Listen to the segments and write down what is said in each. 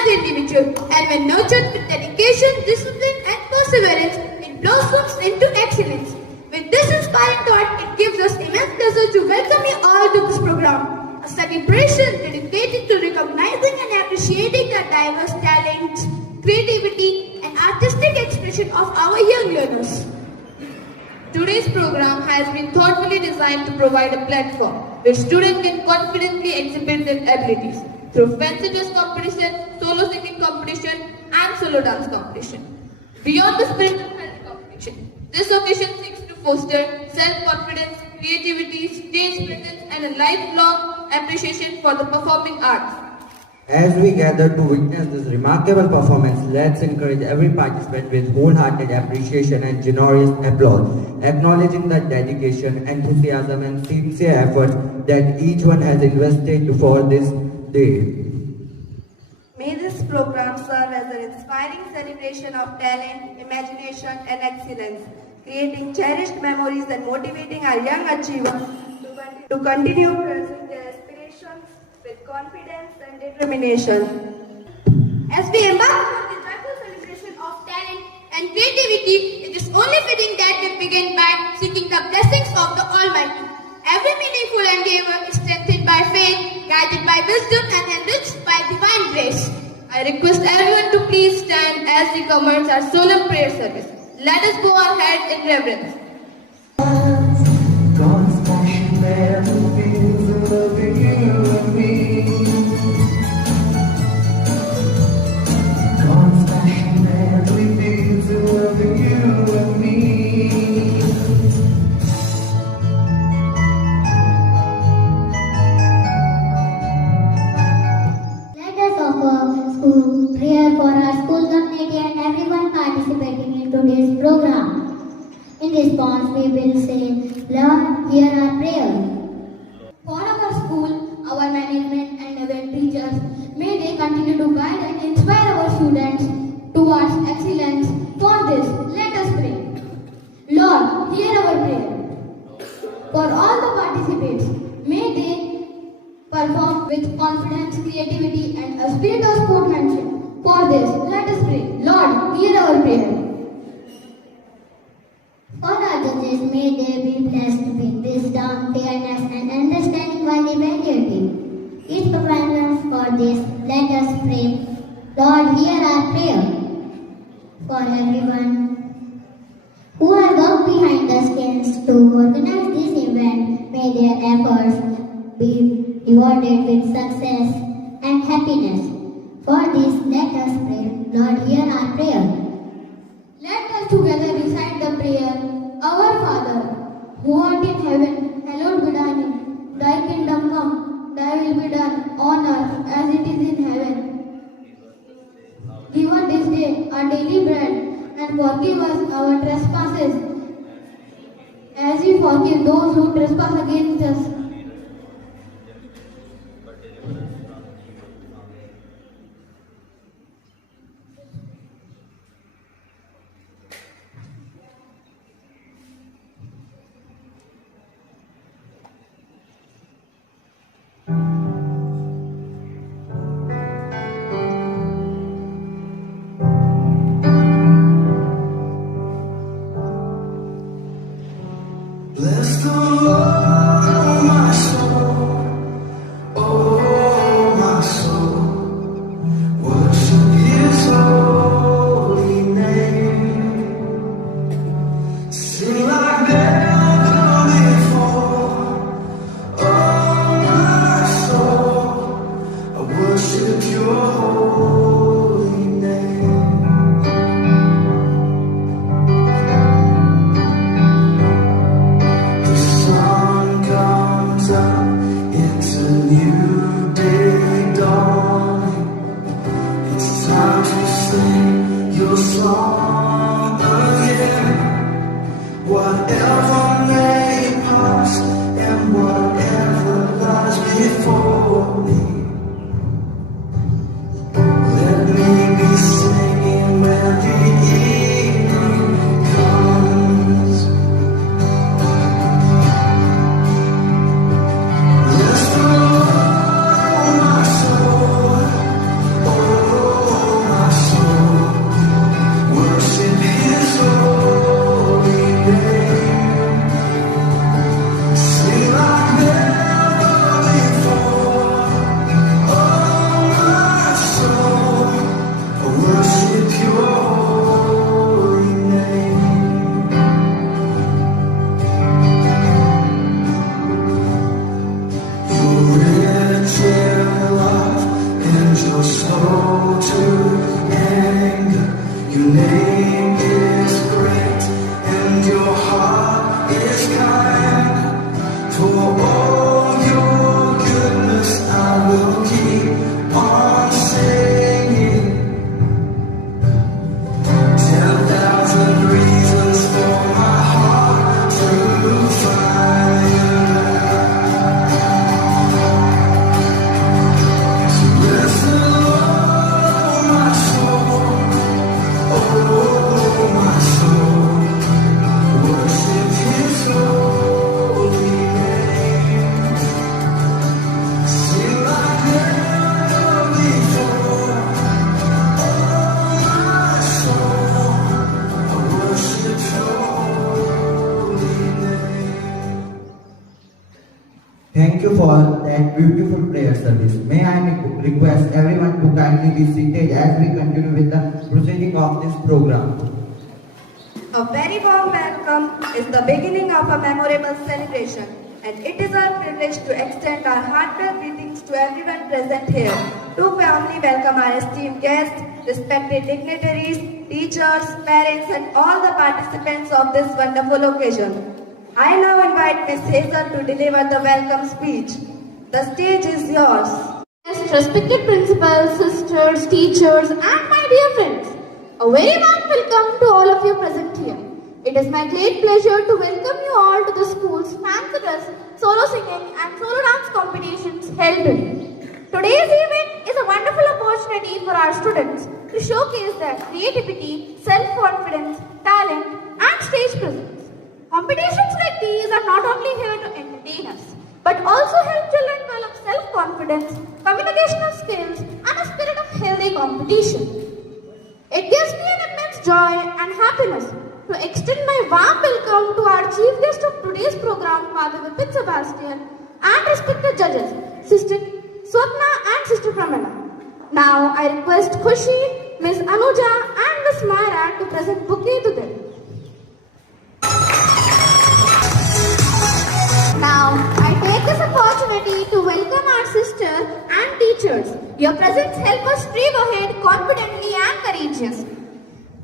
as an individual, and when nurtured with dedication, discipline, and perseverance, it blossoms into excellence. With this inspiring thought, it gives us immense pleasure to welcome you all to this program, a celebration dedicated to recognizing and appreciating the diverse talents, creativity, and artistic expression of our young learners. Today's program has been thoughtfully designed to provide a platform where students can confidently exhibit their abilities through fancy dress competition, solo singing competition, and solo dance competition. Beyond the spirit of healthy competition, this occasion seeks to foster self-confidence, creativity, stage presence, and a lifelong appreciation for the performing arts. As we gather to witness this remarkable performance, let's encourage every participant with wholehearted appreciation and generous applause, acknowledging the dedication, enthusiasm, and sincere efforts that each one has invested for this day. May this program serve as an inspiring celebration of talent, imagination, and excellence, creating cherished memories and motivating our young achievers to continue pursuing their aspirations with confidence and determination. As we embark on the joyful celebration of talent and creativity, it is only fitting that we begin by seeking the blessings of the Almighty. Every meaningful endeavor is strengthened by faith, guided by wisdom, and enriched by divine grace. I request everyone to please stand as we commence our solemn prayer service. Let us bow our heads in reverence. God's passion never feels in loving you and me. God's passion never feels in loving you and me. Let us offer school prayer for our school community and everyone participating in today's program. In response, we will say, Lord, hear our prayer. For our school, our management and our teachers, may they continue to guide and inspire our students towards excellence. For this, let us pray. Lord, hear our prayer. For all the participants, may they perform with confidence, creativity, and a spirit of sportsmanship. For this, let us pray. Lord, hear our prayer. For our judges, may they be blessed with wisdom, fairness, and understanding while evaluating. Each performance for this, let us pray. Lord, hear our prayer. For everyone who has worked behind the scenes to organize this event, may their efforts be rewarded with success and happiness. For this, let us pray. Lord, hear our prayer. Let us together recite the prayer. Our Father, who art in heaven, hallowed be thy name. Thy kingdom come, thy will be done on earth as it is in heaven. Give us this day our daily bread, and forgive us our trespasses, as we forgive those who trespass against us. Bless the Lord, oh my soul, oh my soul, worship His holy name. Sing like never before, oh my soul, I worship Your holy name. Your song again. Whatever may pass and whatever lies before me, let me be singing when the evening comes. Bless the Lord, oh my soul, oh and beautiful prayer service. May I request everyone to kindly be seated as we continue with the proceeding of this program. A very warm welcome is the beginning of a memorable celebration, and it is our privilege to extend our heartfelt greetings to everyone present here. To warmly welcome our esteemed guests, respected dignitaries, teachers, parents, and all the participants of this wonderful occasion. I now invite Ms. Hazel to deliver the welcome speech. The stage is yours. Yes, respected principals, sisters, teachers, and my dear friends, a very warm welcome to all of you present here. It is my great pleasure to welcome you all to the school's fancy dress, solo singing, and solo dance competitions held today. Today's event is a wonderful opportunity for our students to showcase their creativity, self-confidence, talent, and stage presence. Competitions like these are not only here to entertain us, but also help children develop self-confidence, communicational skills, and a spirit of healthy competition. It gives me an immense joy and happiness to extend my warm welcome to our chief guest of today's program, Father Vipin Sebastian, and respected judges, Sister Swapna and Sister Pramila. Now I request Khushi, Ms. Anuja, and Ms. Myra to present bouquet to them. Now, I take this opportunity to welcome our sisters and teachers. Your presence help us strive ahead confidently and courageously.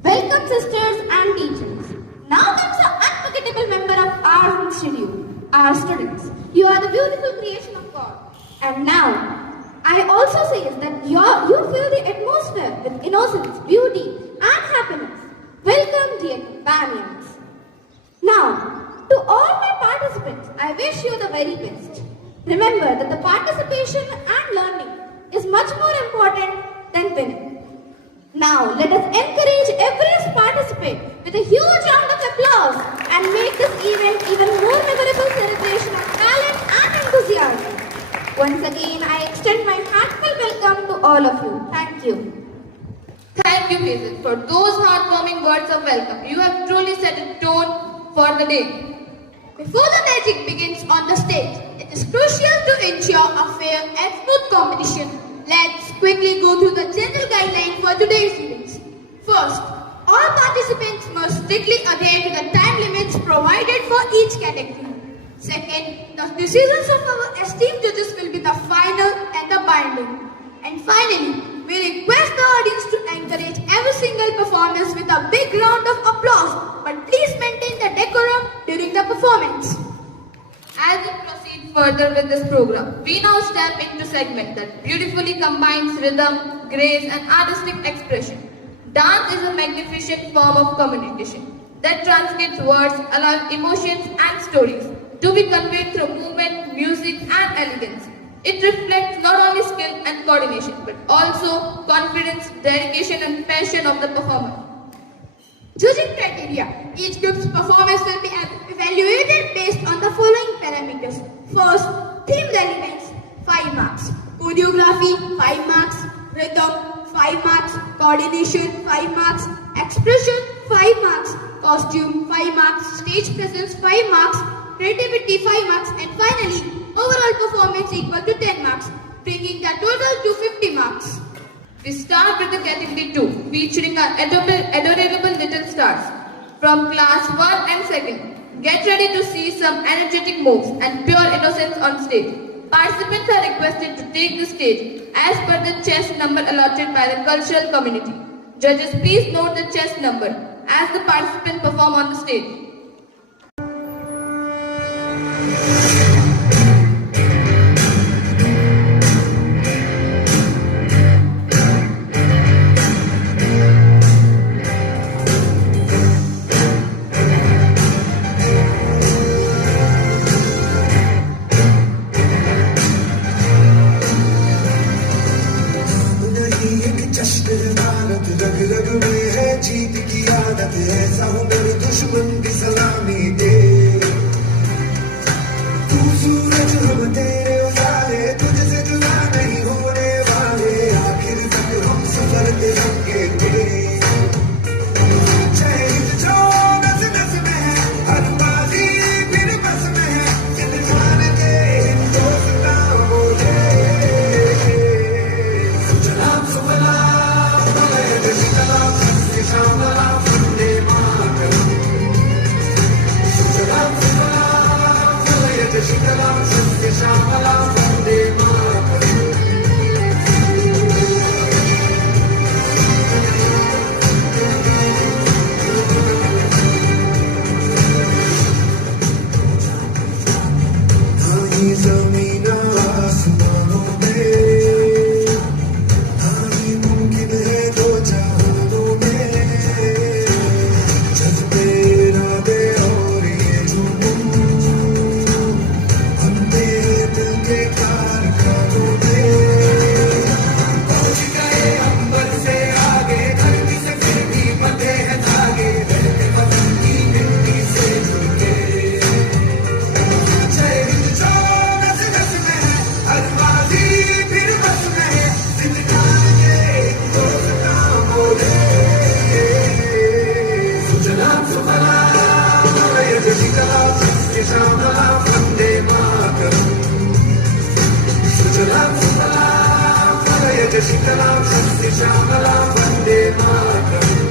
Welcome, sisters and teachers. Now comes an unforgettable member of our institute, our students. You are the beautiful creation of God. And now, I also say that you fill the atmosphere with innocence, beauty, and happiness. Welcome, dear companions. Now, to all my participants, I wish you the very best. Remember that the participation and learning is much more important than winning. Now, let us encourage every participant with a huge round of applause and make this event even more memorable celebration of talent and enthusiasm. Once again, I extend my heartfelt welcome to all of you. Thank you. Thank you, Hazel, for those heartwarming words of welcome. You have truly set a tone for the day. Before the magic begins on the stage, it is crucial to ensure a fair and smooth competition. Let's quickly go through the general guidelines for today's events. First, all participants must strictly adhere to the time limits provided for each category. Second, the decisions of our esteemed judges will be the final and the binding. And finally, we request the audience to encourage every single performance with a big round of applause, but please maintain the decorum during the performance. As we proceed further with this program, we now step into a segment that beautifully combines rhythm, grace, and artistic expression. Dance is a magnificent form of communication that transcribes words, allowing emotions and stories to be conveyed through movement, music, and elegance. It reflects not only skill and coordination, but also confidence, dedication, and passion of the performer. Judging criteria. Each group's performance will be evaluated based on the following parameters. First, theme relevance, 5 marks. Choreography, 5 marks. Rhythm, 5 marks. Coordination, 5 marks. Expression, 5 marks. Costume, 5 marks. Stage presence, 5 marks. Creativity, 5 marks. And finally, overall performance equal to 10 marks, bringing the total to 50 marks. We start with the category 2, featuring our adorable little stars from class 1 and 2nd. Get ready to see some energetic moves and pure innocence on stage. Participants are requested to take the stage as per the chess number allotted by the cultural community. Judges, please note the chess number as the participants perform on the stage. शीतलां शक्ति श्यामलां वन्दे मातरम्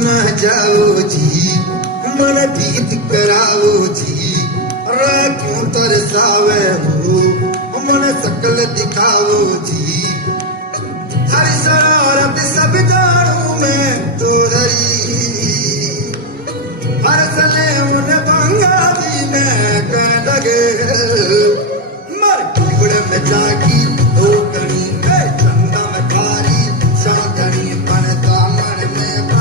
ना जाओ जी मन बीत कराओ जी रा क्यों तरसावे हो मन सकल दिखाओ जी हर शरारत सब जानू मैं तो धरी हर सले उन बंगा दी मैं कह लगे मर गुड़ में जागी दो कणी चंदा में थारी शांतनी पन दामन में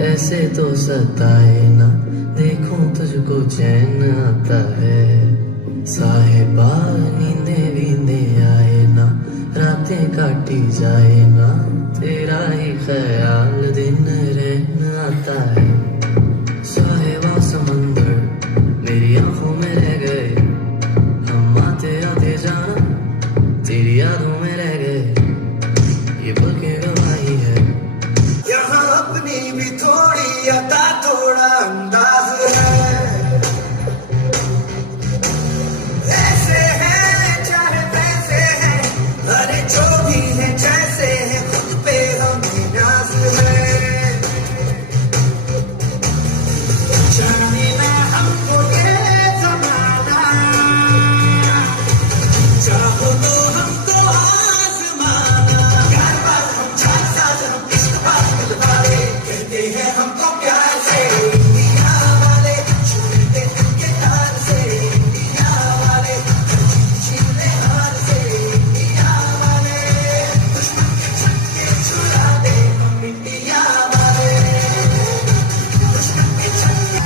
ऐसे तो सताए ना, देखूं तुझको चैन आता है। साहिबा नींदे वींदे आए ना, रातें काटी जाए ना, तेरा ही ख्याल दिन रहन आता है। साहिबा समंदर मेरी आंखों में रह गए, हम आते आते जाना तेरी यादों में रह गए, ये पल की गवाही है। यहाँ अपनी भी थोड़ी अता थोड़ा अंदाज है, ऐसे हैं चाहे वैसे हैं, अरे जो भी है जैसे है, खुद पे हमें नाज है। जाने ना हमको ये जमाना, चाहो तो हमको आजमाना, यार बात हम छान साज हम इश्क बात मिलवाले, कहते हैं हमको प्यार से इंडिया वाले, छूते के तार से इंडिया वाले, छीने हार से इंडिया वाले, दुश्मन के छक्के छुड़ा दे हम इंडिया वाले, दुश्मन के छक्के।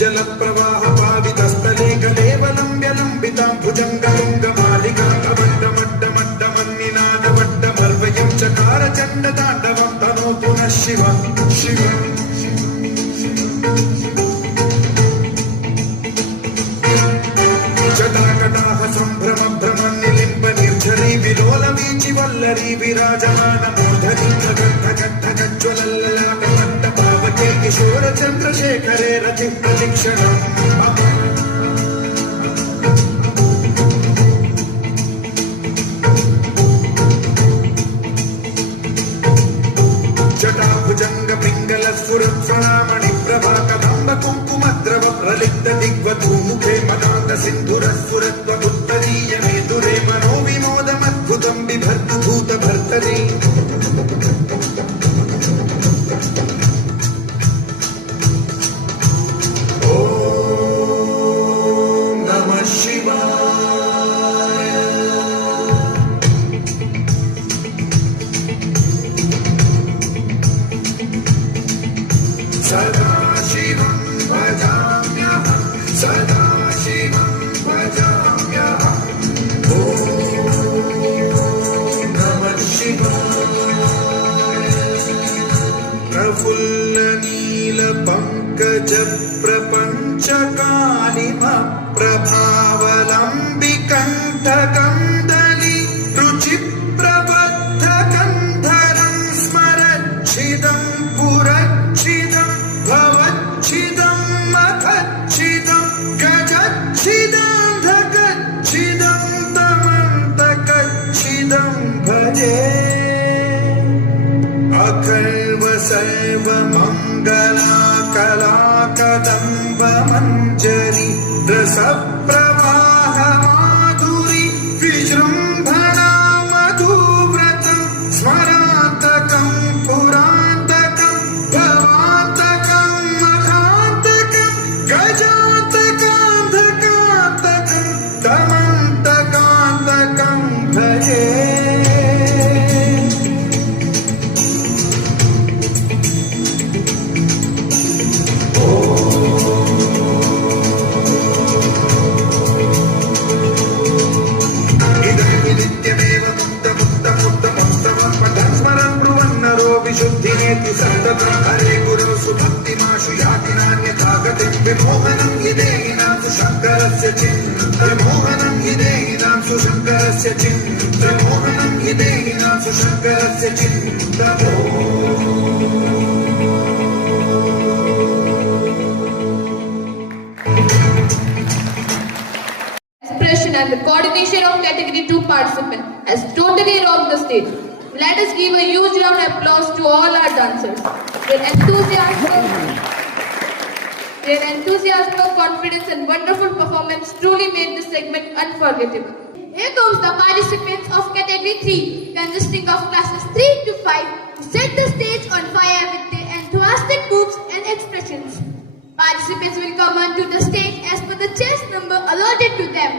जल प्रवाह पावितस्थले कलेवलं व्यलम्बितां भुजङ्गलुङ्गमालिकां अवड्डमड्डमड्डमन्निनादवड्डमर्वयं चकार चण्डताण्डवं तनोतु नः शिवं शिवं। जटाकटाः सम्भ्रम भ्रमन्निलिम्ब निर्झरी विलोलवीचि वल्लरी विराजमान मूर्धनि खगद्धगद्धगज्ज्वलल्ललाटमट्टपावके किशोर चन्द्रशेखरे रचि प्रदीक्षणम् मम। जटाभुजङ्ग पिङ्गल स्फुरत्सरामणि प्रभा कदम्ब कुङ्कुमद्रव प्रलिप्त दिग्वधूमुखे मदान्त सिन्धुरस्फुरत्वगुत्तरीय मेदुरे मनो विनोदमद्भुतं बिभर्तु भूत भर्तरि। ॐ नमः शिवाय। सदा शिवं भजाम्यहं सदा शिवं भजाम्यहं। ॐ नमः शिवाय। प्रफुल्लनीलपङ्कज प्रपञ्चकालिम प्रभावलम्बिकण्ठकन्दली रुचिप्रबद्धकन्धरं स्मरच्छिदं पुरच्छिदं भवच्छिदं मखच्छिदं गजच्छिदं तमन्तकच्छिदं भजे। अखर्व सर्वमङ्गला कलाकदम्ब मञ्जरी रसप्रवाह माधुरी विजृम्भणा मधुव्रतं स्मरान्तकं पुरान्तकं भवान्तकं मखान्तकं गजान्तकान्धकान्तकं तमन्तकान्तकं भजे। विशुद्धिनेति सन्ततं हरे गुरौ सुभक्तिमाशु याति नान्यथा गतिं विमोहनं हि देहिनां सुशङ्करस्य चिन्त्रमोहनं हि देहिनां सुशङ्करस्य चिन्त्रमोहनं हि देहिनां सुशङ्करस्य चिन्तमो। and the coordination of Category 2 participants has totally rocked the stage. Let us give a huge round of applause to all our dancers. Their enthusiasm, confidence and wonderful performance truly made this segment unforgettable. Here comes the participants of Category 3, consisting of classes 3 to 5, who set the stage on fire with their enthusiastic moves and expressions. Participants will come onto the stage as per the chess number allotted to them.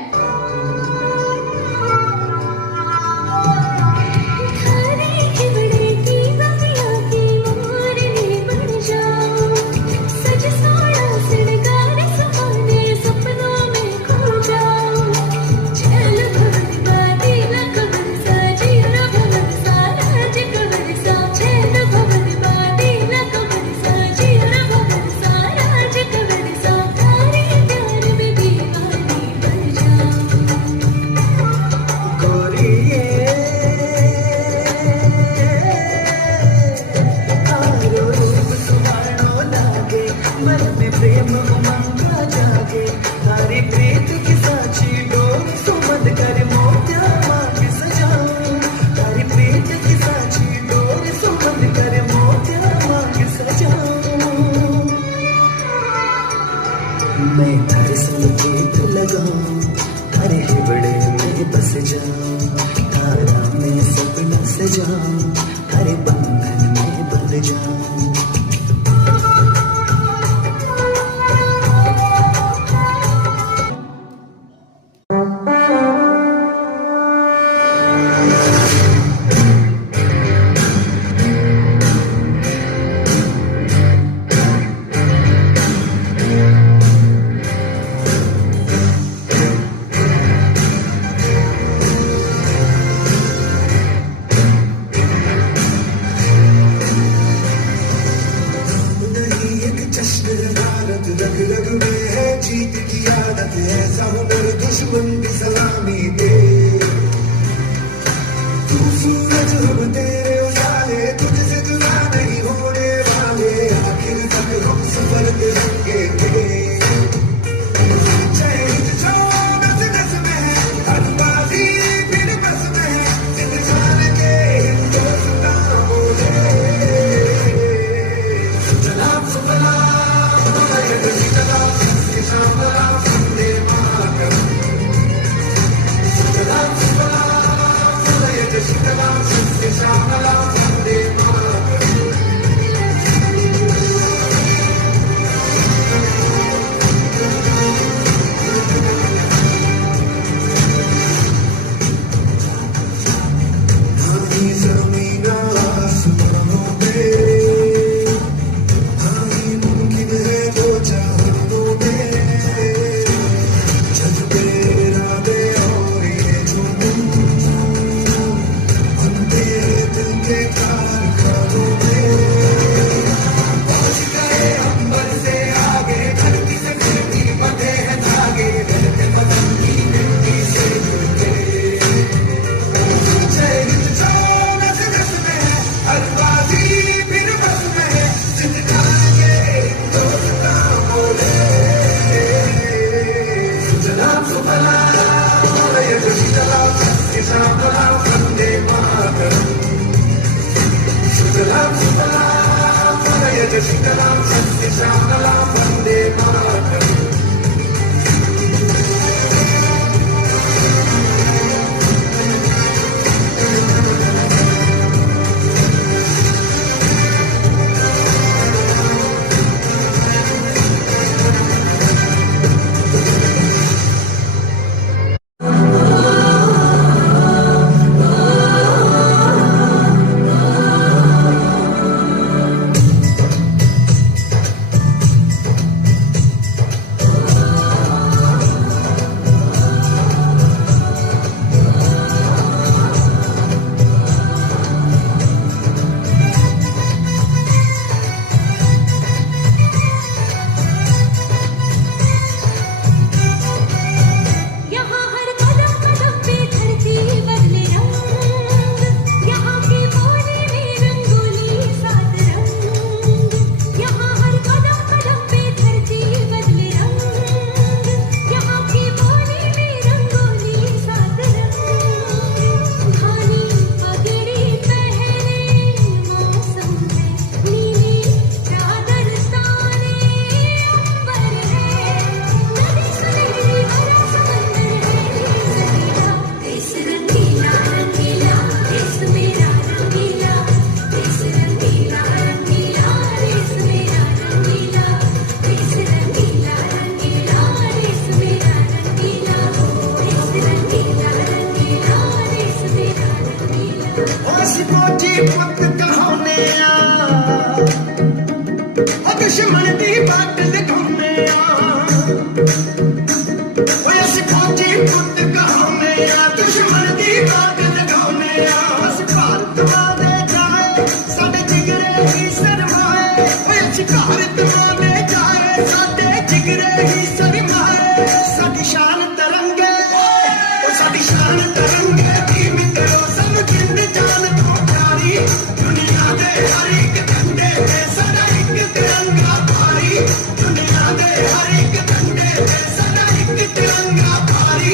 मैं थारे संग गीत लगाऊं, थारे हिबड़े में बस जाऊं, तारा में सपना सजाऊं, थारे बंधन में बंध जाऊं। रग रग में है जीत की आदत, ऐसा हुनर दुश्मन की सलामी दे। तू सूरज हम तेरे उजाले, तुझसे जुदा नहीं होने वाले, आखिर तक हम सफर करेंगे। चैन जो नस नस में है, हर बाजी फिर बस में है, इंसान के हिंदुस्तान बोले। सलाम सलाम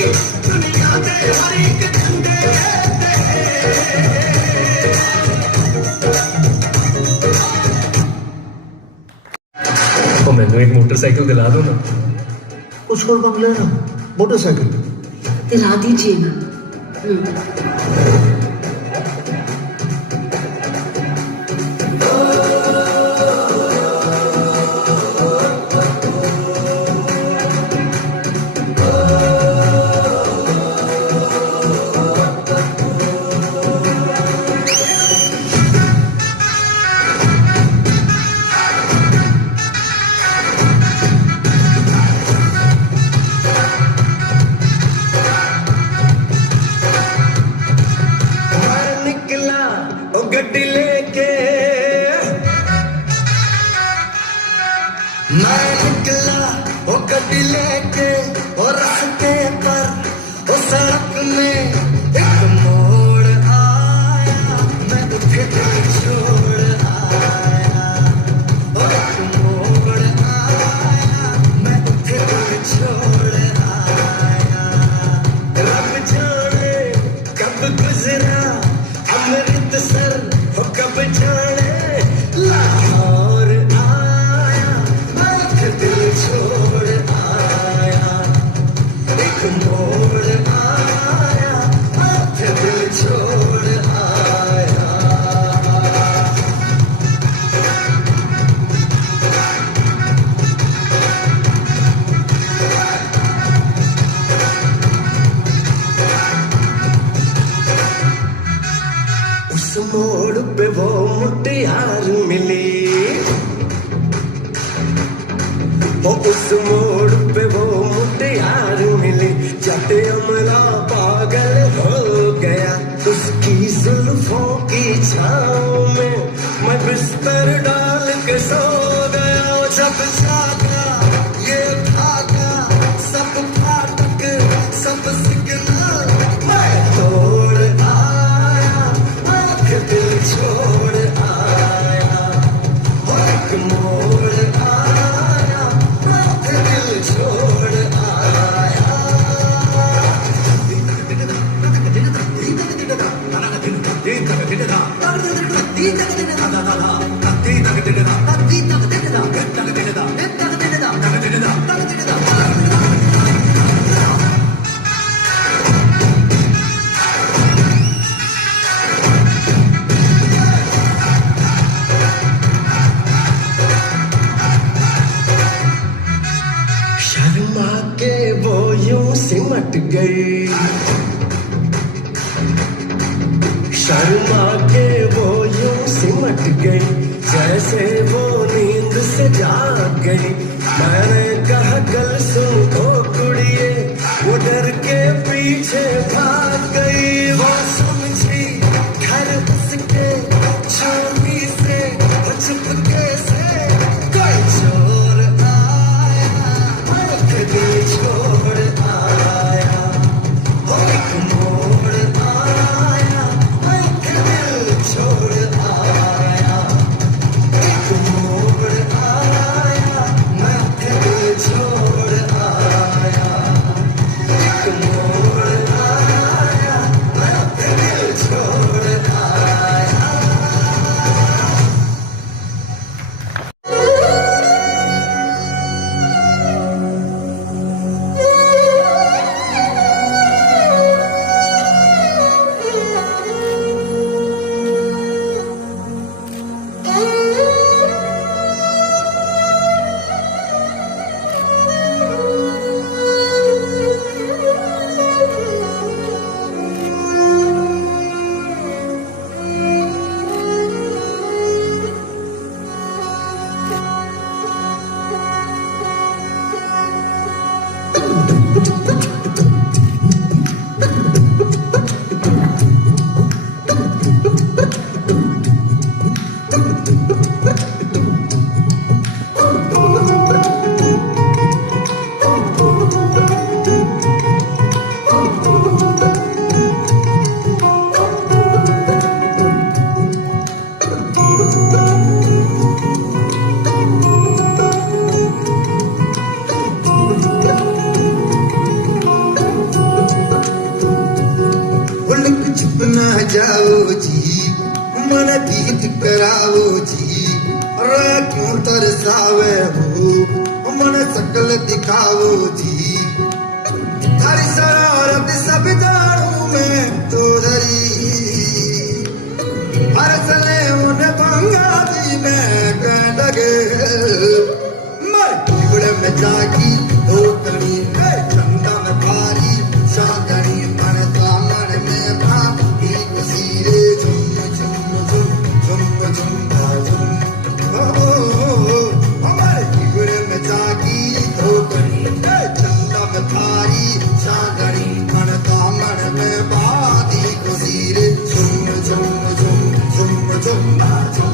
दुनिया दे हर एक झंडे तो मैंने एक मोटरसाइकिल दिला दो ना। कुछ और मांग लेना, मोटरसाइकिल दिला दीजिए ना। गड्डी लेके मैं निकला वो गड्डी लेके और रास्ते पर वो सड़क में एक मोड़ आया मैं उठे दिल छोड़ आया और एक मोड़ आया मैं उठे दिल छोड़ आया रब जाने कब गुजरा अमृतसर हो कब जाने लाहौर आया मैं दिल छोड़ आया एक मोड़ आया मैं दिल छोड़ आया उस मोड़ पे वो मुटियार मिली वो उस मोड़ पे वो मुटियार मिली जब अमला पागल हो गया उसकी जुल्फों की छाँव में मैं बिस्तर डाल के सो गया जब जागा ये भागा सब फाटक सब सिग्नल मैं तोड़ आया दिल छोड़ आया एक मोड़ आया दिल छोड़ आया शर्मा के वो यूं सिमट गई शर्मा के वो यूं सिमट गई जैसे वो नींद से जाग गई मैंने कहा कल सुन ओ कुड़िए वो डर के पीछे भाग गई वो समझी घर उसके चोरी से वो चुपके से कोई चोर दिल छोड़ आया एक मोड़ आया दिल छोड़ आया एक मोड़ आया मैं दिल छोड़ आया एक मोड़ आया मैं दिल छोड़ आया ना जाओ जी मन गीत कराओ जी रे क्यों तरसावे हो मन सकल दिखाओ जी थारी शरारत सब जानू मैं तो धरी हर सले उन्हें भंगा दी मैं कह लगे मैं टिबड़े में जागी दो कणी में चंदा में भारी सागणी मन दामन में भागी कसीरे झुम झुम झुम झुम झुम झुम हमारे टिबड़े में जागी दो कणी में चंदा में भारी सागणी मन दामन में भागी कसीरे झुम झुम झुम झुम झुम झुम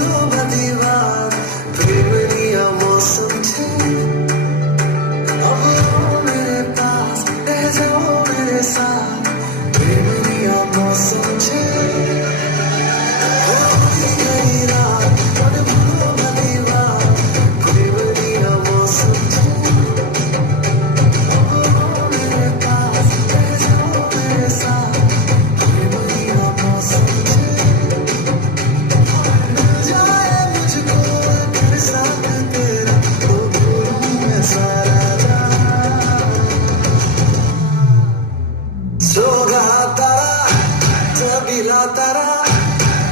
भूलो बदीवार प्रेम लिया मौसम छे अब आओ मेरे पास रह जाओ मेरे साथ प्रेम लिया मौसम छे गई रात भूलो बदीवार प्रेम लिया मौसम छे अब आओ मेरे पास रह जाओ मेरे साथ प्रेम लिया मौसम छे जाए मुझको अगर साथ तेरा तो भूलूं मैं सारा सोगा तारा चबीला तारा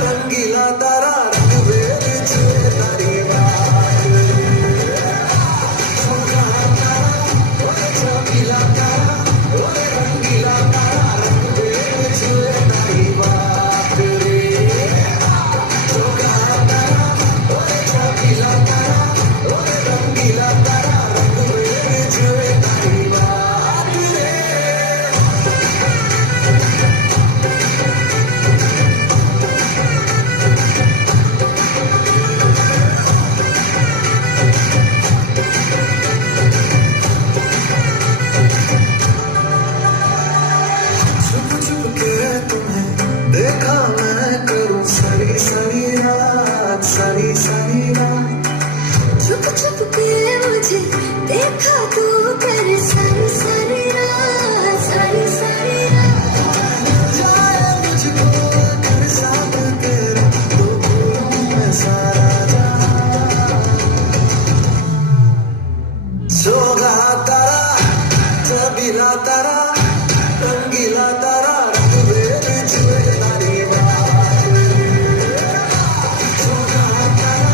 रंगीला तारा रंग बेर छुए तारी बात सोगा तारा ओए चबीला तारा ओए रंगीला तारा रंग बेर छुए तारी बात रे सोगा तारा ओए चबीला तारा ओए रंगीला तारा रंग बेर छुए तारी बात रे छुप छुप के तुम्हें देखा मैं करूं सारी सारी रात सारी सारी रात छुप छुप के मुझे देखा तू कर सारी सारी रात सारी सारी रात जाए मुझको अगर साथ तेरा तो भूलूं मैं सारा सोगा तारा चबीला तारा रंगीला तारा रंग बेर छुए तारी बात सोगा तारा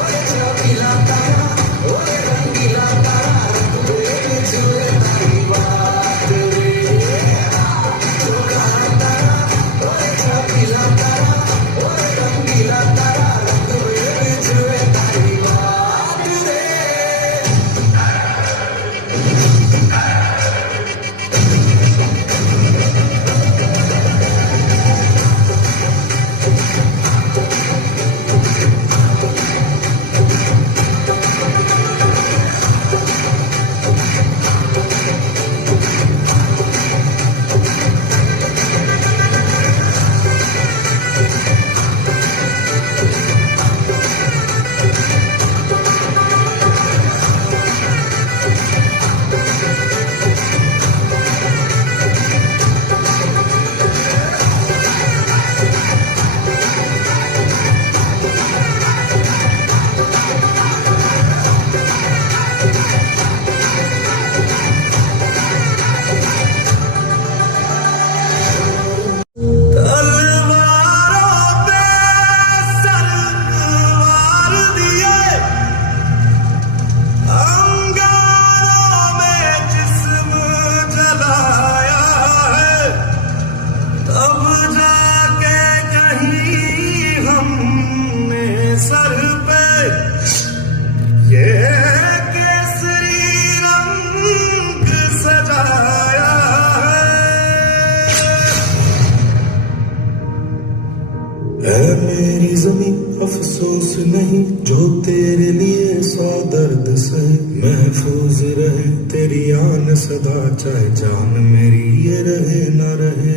ओए चबीला तारा ओए रंगीला तारा रंग बेर छुए तारी बात सोगा तारा ओए चबीला तारा ओए रंगीला तारा रंग बेर छुए तारी बात रे तलवारों पे सलवार दिए अंगारों में जिस्म जलाया है तब जाके कहीं हमने सर पे ये केसरी रंग सजाया है मेरी जमीन अफसोस नहीं जो तेरे लिए सौ दर्द से महफूज रहे तेरी आन सदा चाहे जान मेरी ये रहे न रहे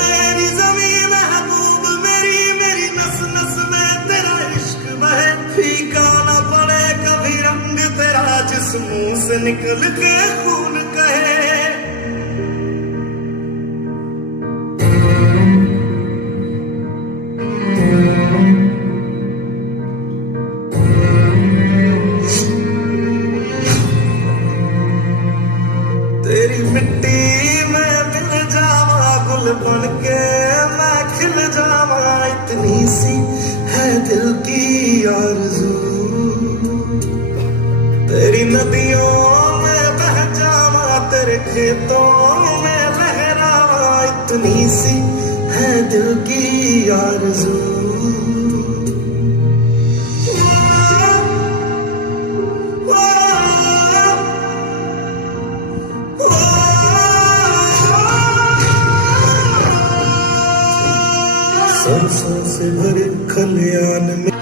मेरी जमीन महबूब मेरी मेरी नस नस में तेरा इश्क बहे फीका न पड़े कभी रंग तेरा जिस मुंह से निकल के खून कहे तेरी मिट्टी में मिल जावा गुल बन के मैं खिल जावा इतनी सी है दिल की आरज़ू तेरी नदियों में बह जावा तेरे खेतों में लहरावा इतनी सी है दिल की आरज़ू सरसों से भरे खलियान में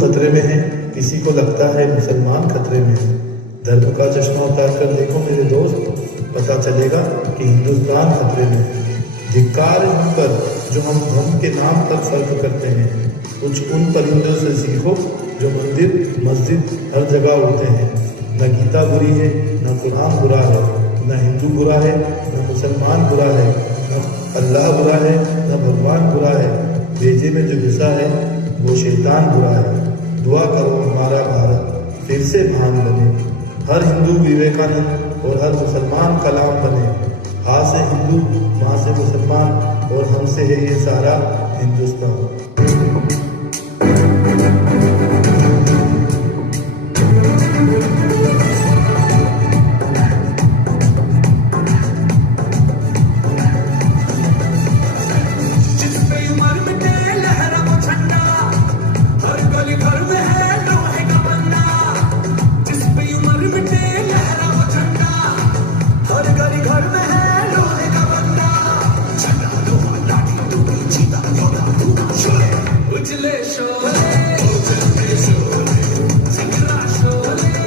खतरे में है, किसी को लगता है मुसलमान खतरे में है। धर्म का चश्मा उतार कर देखो मेरे दोस्त, पता चलेगा कि हिंदुस्तान खतरे में है। धिक्कार है हम पर जो हम धर्म के नाम पर फर्क करते हैं। कुछ उन परिंदों से सीखो जो मंदिर मस्जिद हर जगह उड़ते हैं। न गीता बुरी है, न कुरान बुरा है, न हिंदू बुरा है, न मुसलमान बुरा है, न अल्लाह बुरा है, न भगवान बुरा है। भेजे में जो घुसा है वो शैतान बुरा है। दुआ करो हमारा भारत फिर से महान बने। हर हिंदू विवेकानंद और हर मुसलमान कलाम बने। हाँ से हिंदू, माँ से मुसलमान और हमसे है ये सारा हिंदुस्तान। उजले शोले, जिगरा शोले,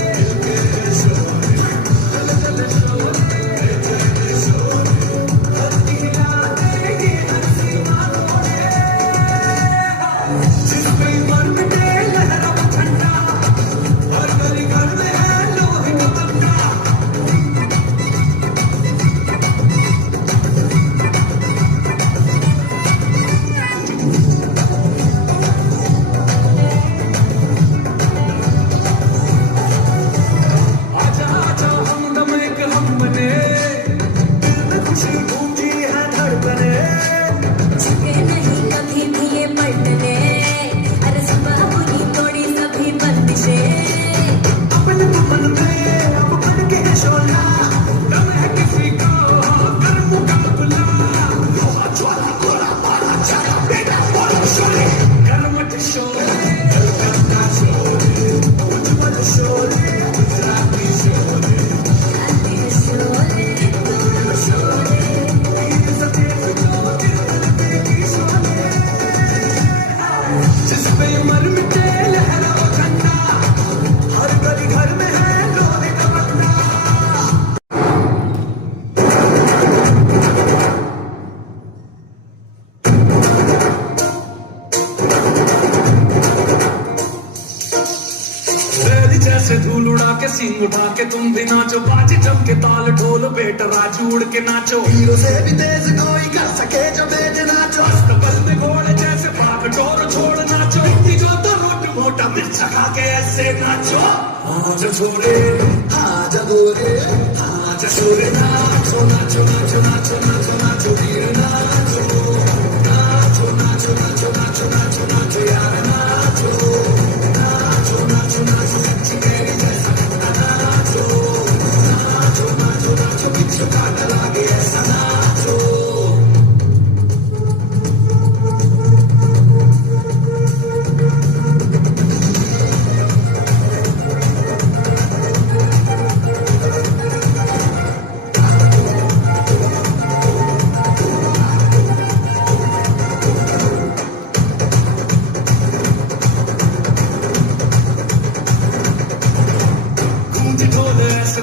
जैसे धूल उड़ा के सींग उठा के तुम भी नाचो, बाजी जम के ताल ढोल बेटा राजू उड़ के नाचो, हीरो से भी तेज कोई कर सके जो बेज नाचो, अस्तबल में घोड़े जैसे भाग डोर छोड़ नाचो, इतनी जो तो रोट मोटा मिर्च खा के ऐसे नाचो, हाँ जो छोरे हाँ जो गोरे हाँ जो छोरे नाचो नाचो नाचो नाचो नाचो नाचो वीर नाचो नाचो नाचो नाचो नाचो नाचो नाचो यार नाचो नाचो नाचो नाचो सच्ची मेरी जैसा नाचो नाचो नाचो नाचो बिच्छू काटा लागे ऐसा नाचो।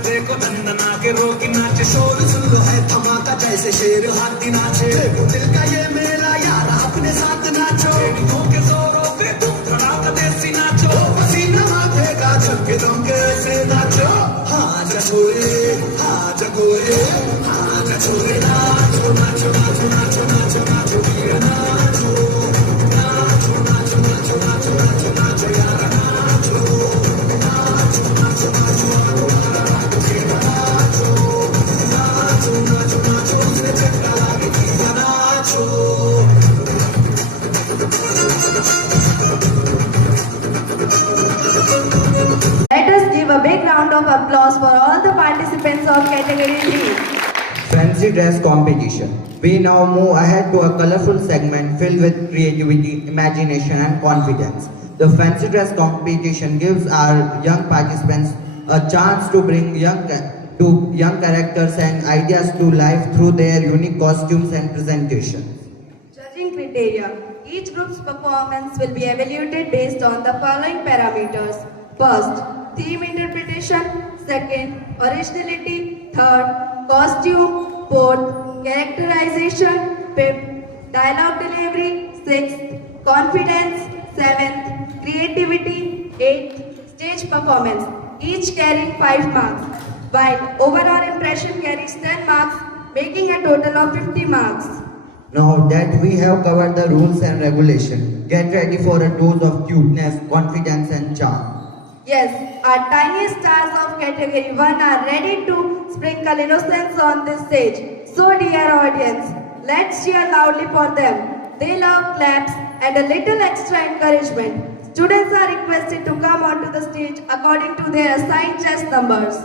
देखो नंदना के रोगी नाचे, शोर सुन लो है धमाका जैसे शेर हाथी नाचे, देखो दिल का ये मेला यार अपने साथ नाचो, बेटियों के जोरों पे तुम धड़ाका देसी नाचो, पसीना माथे का झुके दम के ऐसे नाचो, हाँ जसोरे हाँ जगोरे हाँ जसोरे नाचो नाचो नाचो नाचो नाचो नाचो वीर नाचो नाचो नाचो नाचो नाचो नाचो नाचो यार नाचो नाचो नाचो नाचो Let us give a big round of applause for all the participants of category 3. Fancy dress competition. We now move ahead to a colorful segment filled with creativity, imagination and confidence. The fancy dress competition gives our young participants a chance to bring young characters and ideas to life through their unique costumes and presentations. Judging criteria. Each group's performance will be evaluated based on the following parameters. First, theme interpretation. Second, originality. Third, costume. Fourth, characterization. Fifth, dialogue delivery. Sixth, confidence. Seventh, creativity. Eighth, stage performance. Each carrying 5 marks, while overall impression carries 10 marks, making a total of 50 marks. Now that we have covered the rules and regulations, get ready for a dose of cuteness, confidence and charm. Yes, our tiniest stars of category 1 are ready to sprinkle innocence on this stage. So dear audience, let's cheer loudly for them. They love claps and a little extra encouragement. Students are requested to come onto the stage according to their assigned chess numbers.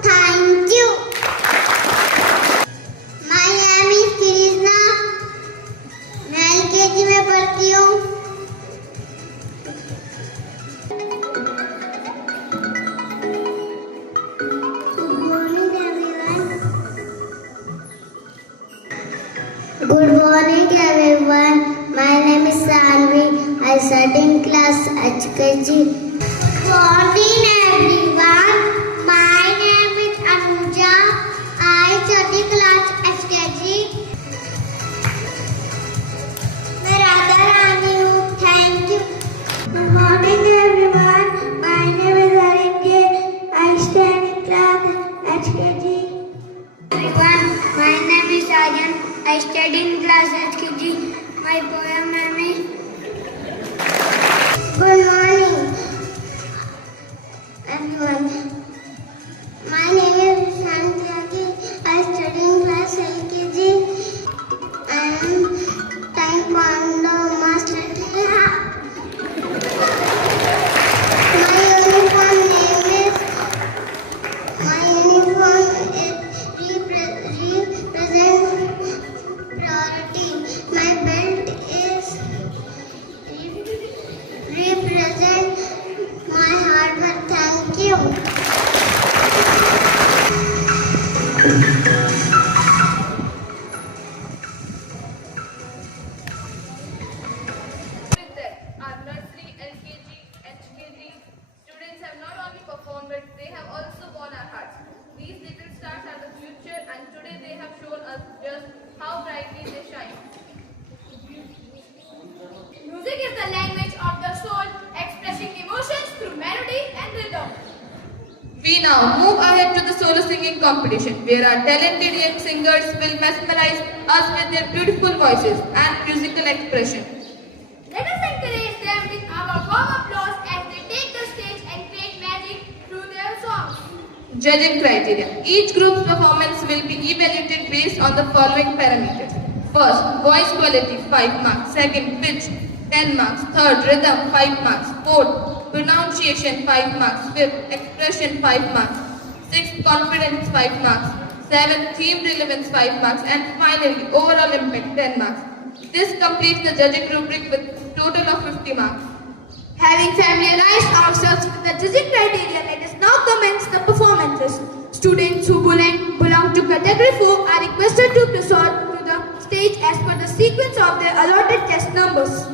Thank you. My name is Krishna. मैं LKG में पढ़ती हूँ. Good morning everyone. My name is Sanvi. I study in class HKG. Good morning everyone. My name is Anuja. I study class HKG. मैं राधा रानी हूँ. Thank you. Good morning everyone. My name is Arinke. I study in class HKG. Everyone, my name is Aryan. I study in class HKG. My poem name is. Good morning everyone. My name is Shanti. I study in class LKG. I am Taekwondo master. My uniform name is. My uniform is represent priority. My Now move ahead to the solo singing competition, where our talented young singers will mesmerize us with their beautiful voices and musical expression. Let us encourage them with our warm applause as they take the stage and create magic through their songs. Judging criteria. Each group's performance will be evaluated based on the following parameters. First, voice quality 5 marks. Second, pitch 10 marks. Third, rhythm 5 marks. Fourth, pronunciation 5 marks. Fifth, expression 5 marks. Sixth, confidence 5 marks. Seventh, theme relevance 5 marks. And finally, overall impact 10 marks. This completes the judging rubric with a total of 50 marks. Having familiarized ourselves with the judging criteria, let us now commence the performances. Students who belong to category 4 are requested to proceed to the stage as per the sequence of their allotted test numbers.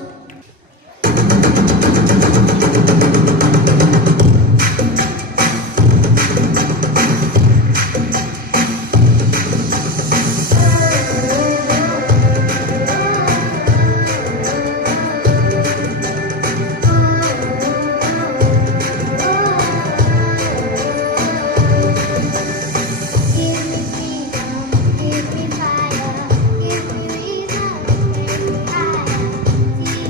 Give me freedom, give me fire, give me reason, take me higher.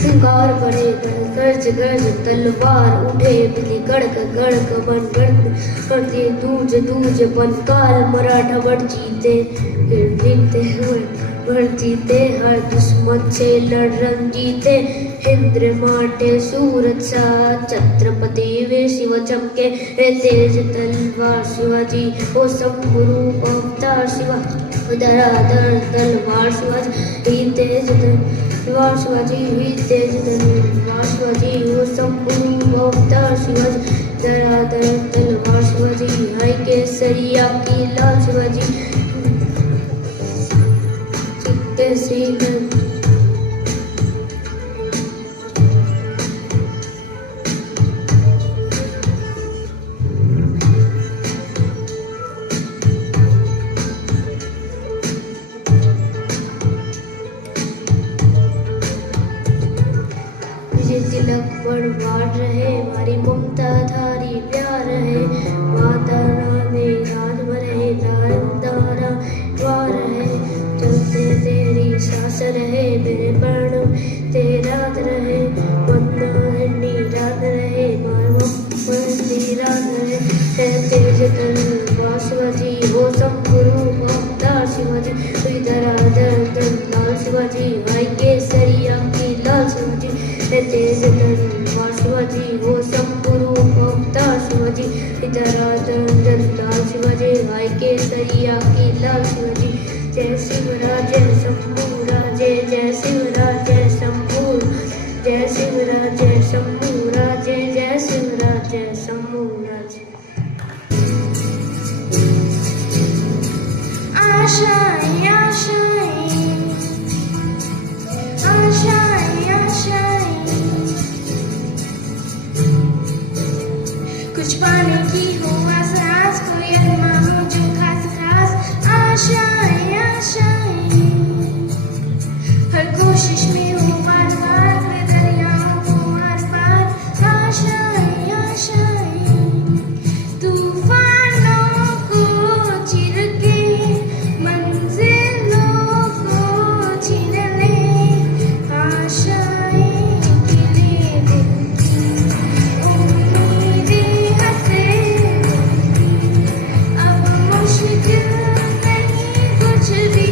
सिंगार करे गर्ज गर्ज तलवार उठे बिली गड़क गड़क मन गड़क करते दूज दूज बन काल मराठा बढ़ जीते बढ़ जीते हर दुश्मन से लड़ रंग जीते इंद्र माटे सूरज सा छत्रपति वीर शिव चमके रे तेज तलवार शिवाजी ओ शंभु अवतार शिवा धराधर तलवार शिवाजी तेज तलवार शिवाजी तेज तलवार शिवाजी ओ शंभु अवतार शिवाजी धराधर तलवार शिवाजी हाय केसरिया की लाल शिवाजी चित्ते श्रीनंद तिलक बड़वाड़ रहे हमारी ममता धारी प्यार रहे माता रानी राज भरे दारा वार रहे चलते तेरी सांस रहे मेरे प्राण तेरा रहे वंदना रात रहे रात रहे तेज तलवार शिवाजी हो शंभु अवतार शिवाजी धराधर तलवार शिवाजी हाय केसरिया की लाल शिवाजी तेज तलवार शिवाजी हो शंभु अवतार शिवाजी धराधर तलवार शिवाजी हाय केसरिया की लाल शिवाजी जय शिवराज जय शंभू राजे जय शिवराज जय शंभू जय शिवराज जय शंभू राजे जय शिवराज जय शंभू राजे आशाएं आशाएं आशाएं आशाएं कुछ पाने की हो आस कोई अरमा हो जो खास खास आशाएं आशाएं हर कोशिश में हो बार बार मैं दरियाओं को आर पार आशाएं आशाएं तूफानों को चिर के मंजिलों को छीन ले आशाएं खिले दिल की उम्मीदें हंसे अब मुश्किल नहीं कुछ भी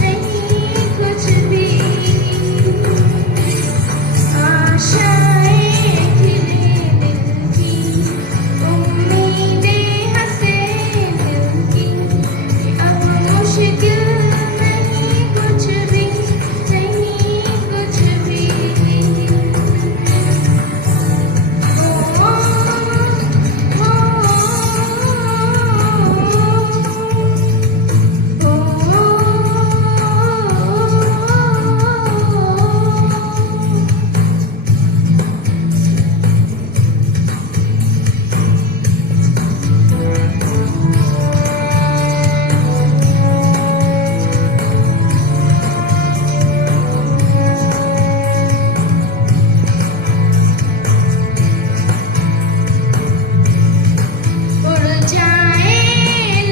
नहीं कुछ भी आशाएं खिले दिल की उम्मीदें हंसे दिल की अब मुश्किल नहीं कुछ भी नहीं कुछ भी उड़ जाए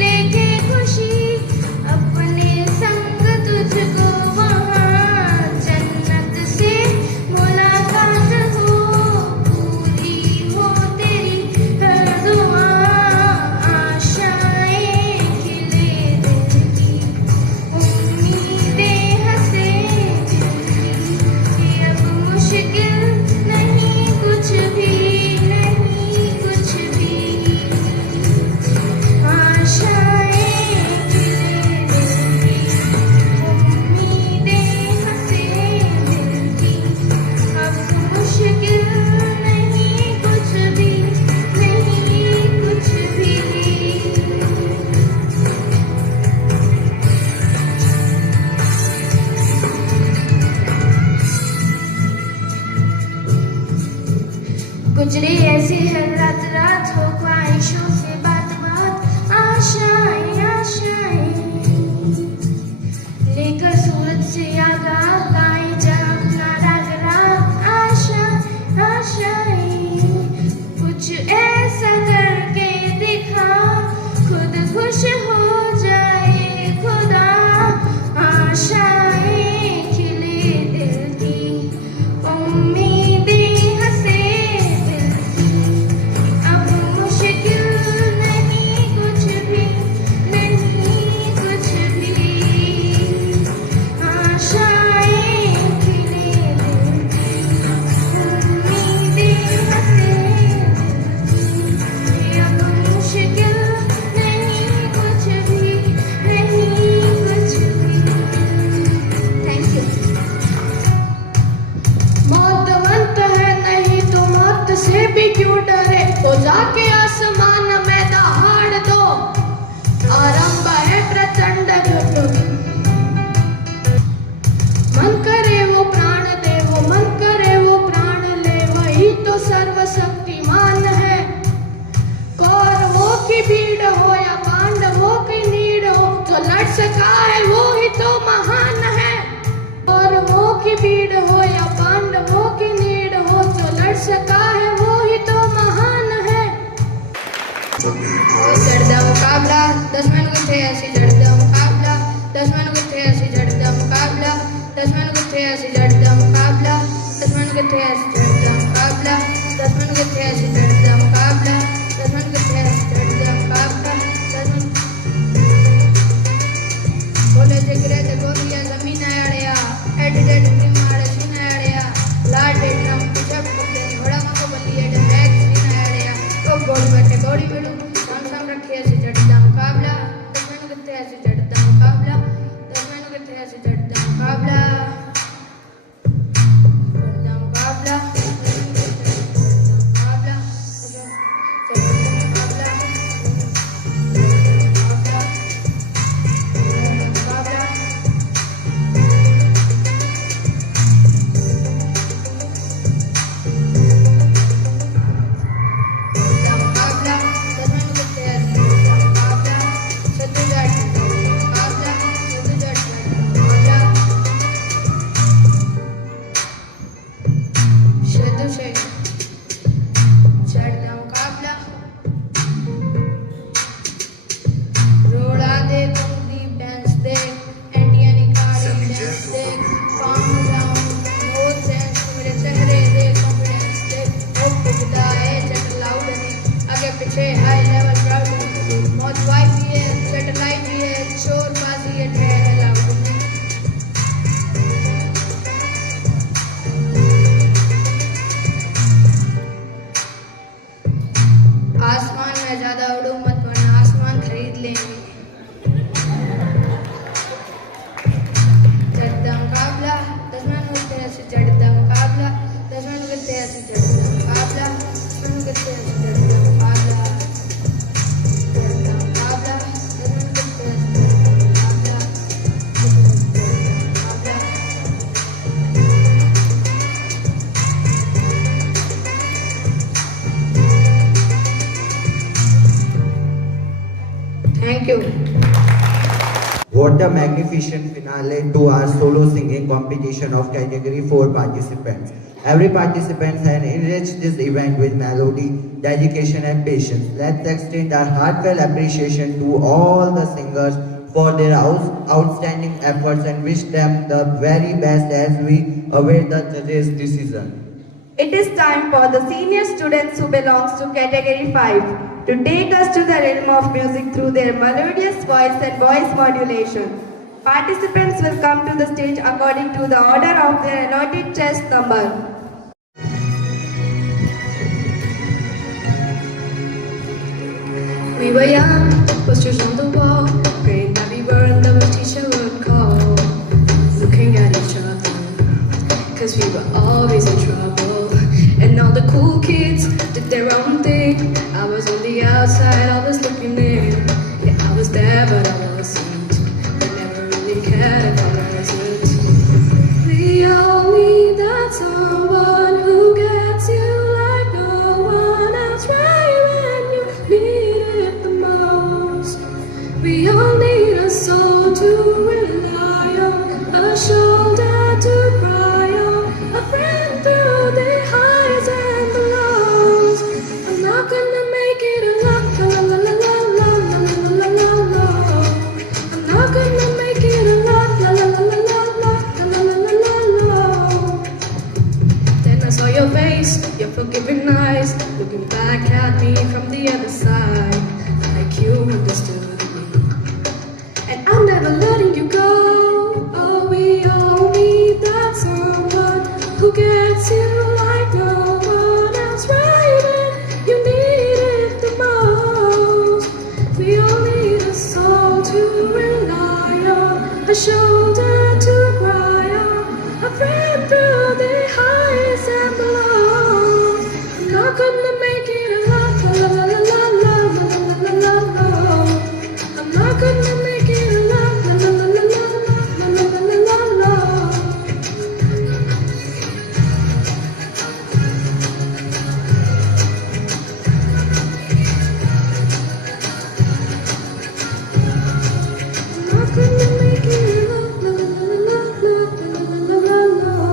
लेके खुशी अपने संग तुझको वहाँ जन्नत से मुलाकात हो पूरी हो तेरी हर दुआ आशाएं खिले दिल की उम्मीदें हंसे दिल की अब मुश्किल नहीं कुछ भी नहीं कुछ भी आशाएं खिले दिल की उम्मीदें हंसे दिल की अब मुश्किल नहीं कुछ भी नहीं कुछ भी गुजरे ऐसे हर रात रात हो ख्वाहिशों से बात बात आशाएं आशाएं लेकर सूरज से आगाह गाए जा अपना राग राग आशा आशाएं कुछ ऐसा करके दिखा खुद खुश हो जाए खुदा की भीड़ हो या पांडवों की नीड हो, जो लड़ सका है वो ही तो महान है। चढ़दा मुकाबला 10 मिनट किथे ऐसी चढ़दा मुकाबला 10 मिनट किथे ऐसी चढ़दा मुकाबला 10 मिनट किथे ऐसी चढ़दा मुकाबला 10 मिनट किथे ऐसी चढ़दा मुकाबला 10 मिनट किथे ऐसी चढ़दा मुकाबला 10 मिनट किथे ऐसी चढ़दा मुकाबला 10 मिनट बोले जिगरे ते गोरिया जमीन आड़िया एड डेड मारे सीन आड़िया लाड ड्रम जब पकड़े घोड़ा को बलिए डैक सीन आड़िया ओ गोल बैठे गोड़ी मिलू साम रखे ऐसे चढ़दा मुकाबला 10 मिनट किथे ऐसे चढ़दा मुकाबला 10 मिनट किथे ऐसे चढ़दा मुकाबला चढ़दा मुकाबला What a magnificent finale to our solo singing competition of category 4 participants. Every participant has enriched this event with melody, dedication and patience. Let's extend our heartfelt appreciation to all the singers for their outstanding efforts and wish them the very best as we await the judges' decision. It is time for the senior students who belongs to category 5 to take us to the realm of music through their melodious voice and voice modulation. Participants will come to the stage according to the order of their allotted chest number. We were young, posters on the wall, praying that we were and the teacher would call, looking at each other, cause we were always in trouble. And all the cool kids did their own thing. I was on the outside, always looking in. Yeah, I was there, but I wasn't. They never really cared if I wasn't. We all need that someone who gets you like no one else, right when you need it the most. We all need a soul to rely on, a shoulder to cry on, a friend through the highs and the lows. I'm not gonna make it alone. La la la la la la la la la la. I'm not gonna make it alone. La la la la la la la la la la. Then I saw your face, your forgiving eyes, looking back at me from the other side, like you understood me. And I'm never letting you go. Oh, we all need that someone who gets you like no one else, right when you need it the most. We all need a soul to rely on, a shoulder to cry on, a friend through the highs and the lows. I'm not gonna make it alone. La la la la la la la la la la. I'm not gonna make it alone. La la la la la la la la la la. I'm not gonna make it alone. La la la la la la la la la.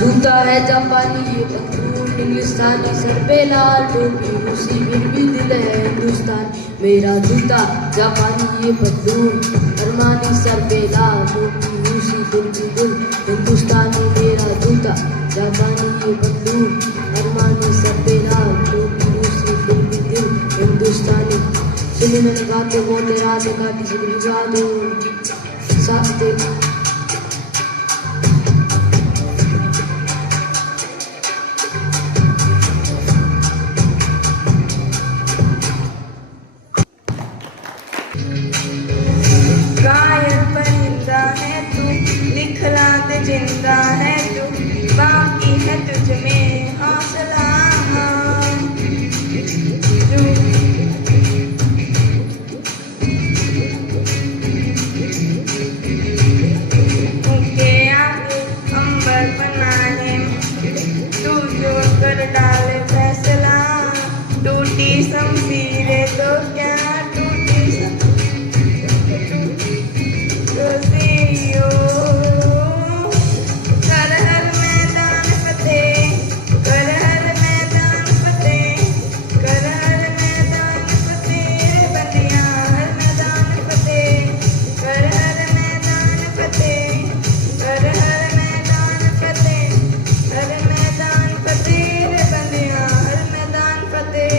जूता है जापानी ये पतलून इंग्लिस्तानी, sir पे लाल टोपी रूसी, फिर भी दिल है हिंदुस्तानी। मेरा जूता जापानी ये पतलून अरमानी, सर पे लाल टोपी रूसी, फिर भी दिल हिंदुस्तानी। मेरा जूता जापानी ये पतलून अरमानी, सर पे लाल टोपी रूसी, फिर भी दिल हिंदुस्तानी। सुने मैंने गाते बोलते रात काटी से गुजा दो साथ दे। गायब परिंदा है तू, लिखला दे जिंदा है तू, बाकी है तुझ में हौसला। उनके आगे अंबर बना है, तू जो कर डाले फैसला। टूटी शमशीरें तो क्या टूटी कर हर मैदान फतेह, कर हर मैदान फतेह, कर हर मैदान फतेह बंदियां, हर मैदान फतेह, कर हर मैदान फतेह, कर हर मैदान फतेह, हर मैदान फतेह बंदियां, हर मैदान फतेह।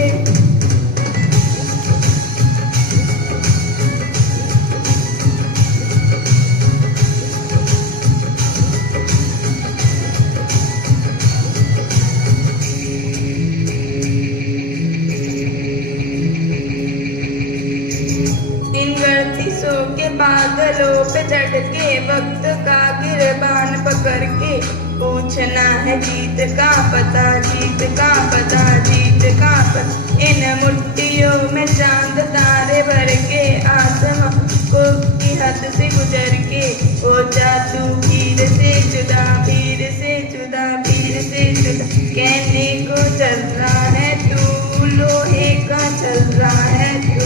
इन गर्दिशों के बादलों पे चढ़ के वक्त का गिरबान पकड़ के पूछना है जीत का पता, जीत का पता, जीत का पता। इन मुट्ठियों में चांद तारे भर के आसमां को की हद से गुजर के हो जा तू भीड़ से जुदा, भीड़ से जुदा, भीड़ से जुदा। कहने को चल रहा है तू लोहे का, चल रहा है तू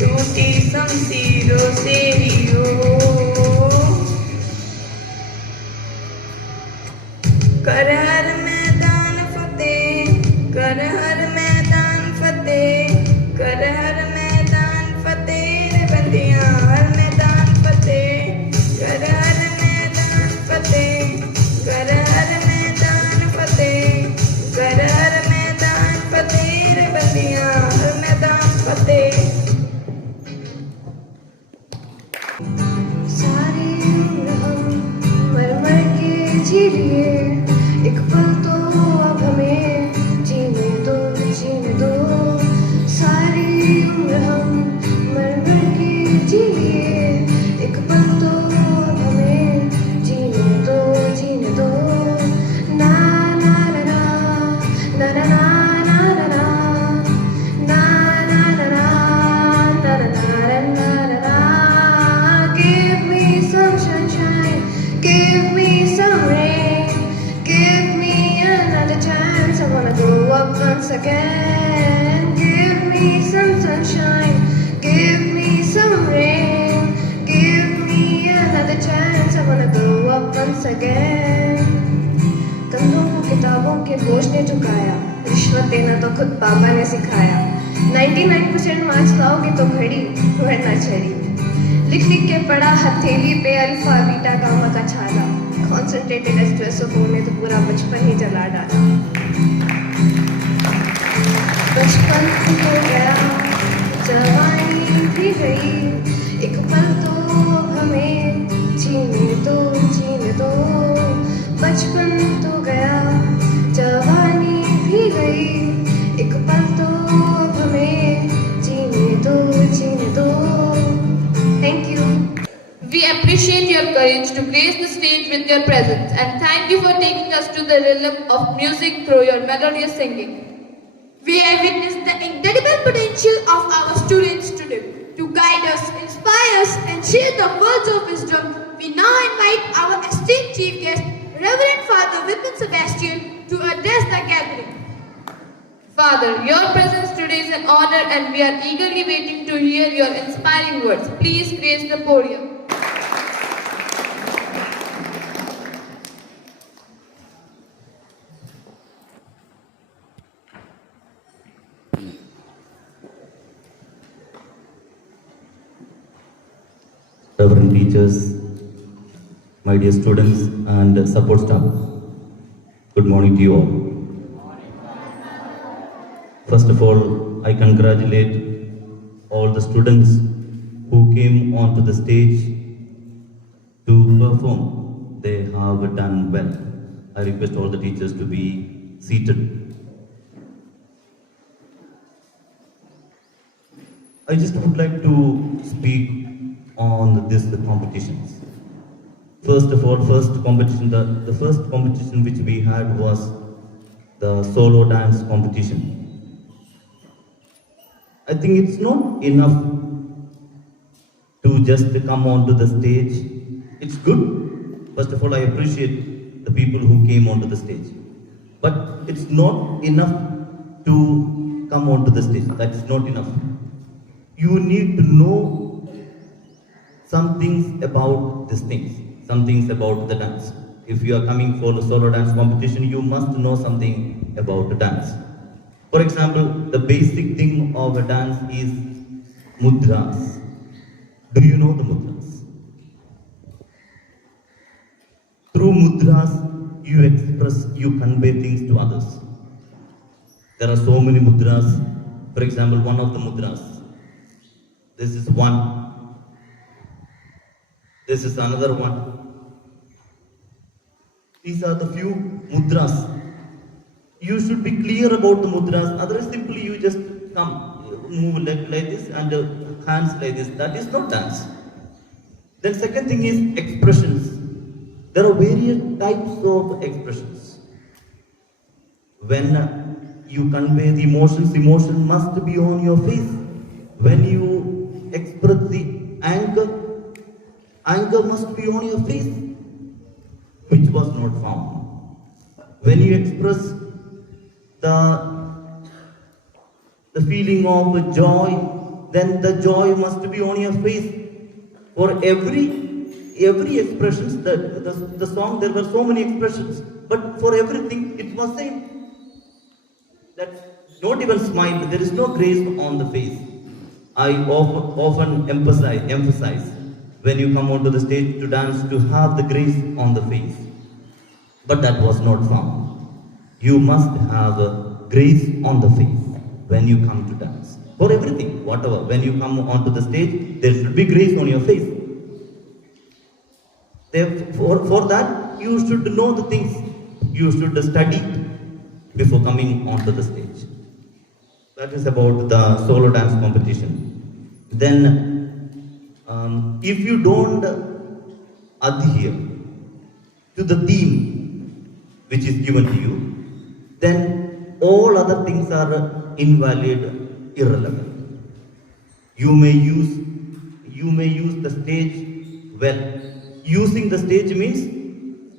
टूटी शमशीरों से ही हो। कर हर मैदान फतेह, कर हर मैदान फतेह, कर हर मैदान फतेह बंदियां, हर मैदान फतेह, कर हर मैदान फतेह, कर हर मैदान फतेह, कर हर मैदान फतेह बंदियां, हर मैदान फतेह। सारी उम्र हम मर मर के जी लिए, एक पल तो अब हमें जीने दो, जीने दो। सारी उम्र हम मर मर के जी लिए, एक पल तो अब हमें जीने दो, जीने दो। ना ना ना ना ना ना ना ना ना ना ना ना ना ना ना ना। Give me some sunshine, give me some rain, give me another chance. I wanna grow up once again. Give me some sunshine, give me some rain, give me another chance. I wanna grow up once again. कंधों को किताबों के बोझ ने झुकाया, रिश्वत देना तो खुद पापा ने सिखाया। 99% मार्क्स लाओगे तो घड़ी वरना छड़ी। लिख लिख के पढ़ा हथेली पे अल्फा बीटा गामा का छाला। कॉन्सेंट्रेटेड एस्प्रेसो ने तो पूरा बचपन ही जला डाला। बचपन हो गया, जवानी भी गई, एक पल तो अब हमें जीने दो, जीने दो। बचपन तो गया, जवानी भी गई, एक पल तो अब हमें जीने दो, जीने दो। Thank you. We appreciate your courage to grace the stage with your presence and thank you for taking us to the realm of music through your melodious singing. We have witnessed the incredible potential of our students today. To guide us, inspire us, and share the words of wisdom, we now invite our esteemed chief guest, Reverend Father Vipin Sebastian, to address the gathering. Father, your presence today is an honor and we are eagerly waiting to hear your inspiring words. Please grace the podium. Reverend teachers, my dear students and support staff. Good morning to you all. First of all, I congratulate all the students who came onto the stage to perform. They have done well. I request all the teachers to be seated. I just would like to speak on the competitions. First of all, the first competition which we had was the solo dance competition. I think it's not enough to just come onto the stage. It's good. First of all, I appreciate the people who came onto the stage. But it's not enough to come onto the stage. That's not enough. You need to know some things about these things, some things about the dance. If you are coming for the solo dance competition, you must know something about the dance. For example, the basic thing of a dance is mudras. Do you know the mudras? Through mudras, you express, you convey things to others. There are so many mudras. For example, one of the mudras. This is one. This is another one. These are the few mudras. You should be clear about the mudras. Otherwise, simply you just come, move like this and hands like this. That is not dance. Then second thing is expressions. There are various types of expressions. When you convey the emotions, emotion must be on your face. When you express the anger, anger must be on your face, which was not found. When you express the feeling of joy, then the joy must be on your face. For every expression, the song, there were so many expressions, but for everything it was same. That don't even smile, there is no grace on the face. I often emphasize when you come onto the stage to dance to have the grace on the face. But that was not found. You must have a grace on the face when you come to dance. For everything, whatever, when you come onto the stage, there should be grace on your face. Therefore, for that, you should know the things. You should study before coming onto the stage. That is about the solo dance competition. Then, if you don't adhere to the theme which is given to you, then all other things are invalid, irrelevant. You may use the stage well. Using the stage means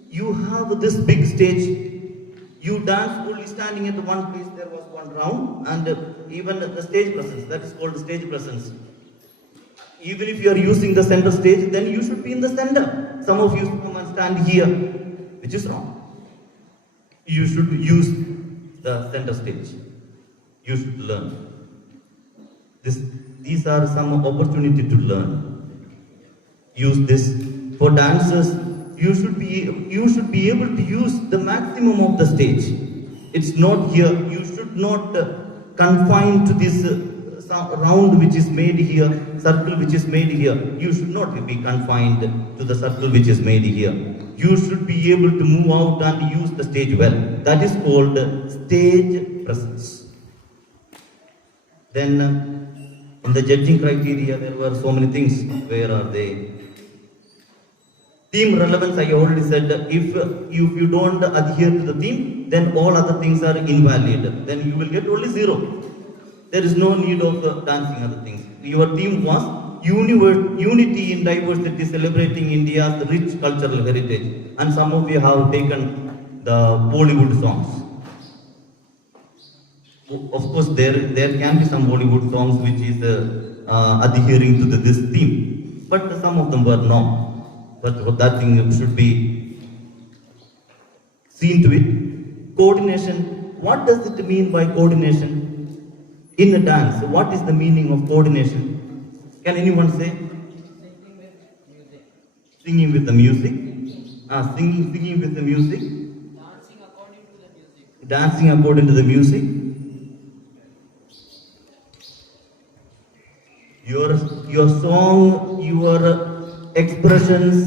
you have this big stage. You dance only standing at one place. There was one round, and even the stage presence, that is called stage presence. Even if you are using the center stage, then you should be in the center. Some of you come and stand here, which is wrong. You should use the center stage. You should learn. These are some opportunity to learn. Use this. For dancers, you should be able to use the maximum of the stage. It's not here. You should not confine to this round which is made here, circle which is made here. You should not be confined to the circle which is made here. You should be able to move out and use the stage well. That is called stage presence. Then in the judging criteria, there were so many things. Where are they? Theme relevance, I already said, if you don't adhere to the theme, then all other things are invalid. Then you will get only 0. There is no need of dancing other things. Your theme was unity in diversity, celebrating India's rich cultural heritage. And some of you have taken the Bollywood songs. Of course, there can be some Bollywood songs which is adhering to this theme. But some of them were not. But that thing should be seen to it. Coordination. What does it mean by coordination in a dance? What is the meaning of coordination? Can anyone say? Singing with the music. Singing with the music. Dancing according to the music. Your song, your expressions,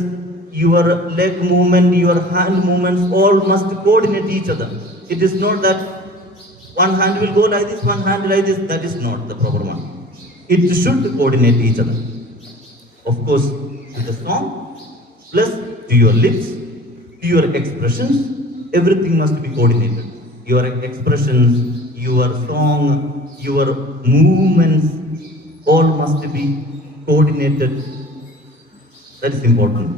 your leg movement, your hand movements, all must coordinate each other. It is not that one hand will go like this, one hand like this. That is not the proper one. It should coordinate each other. Of course, to the song, plus to your lips, to your expressions, everything must be coordinated. Your expressions, your song, your movements, all must be coordinated. That is important.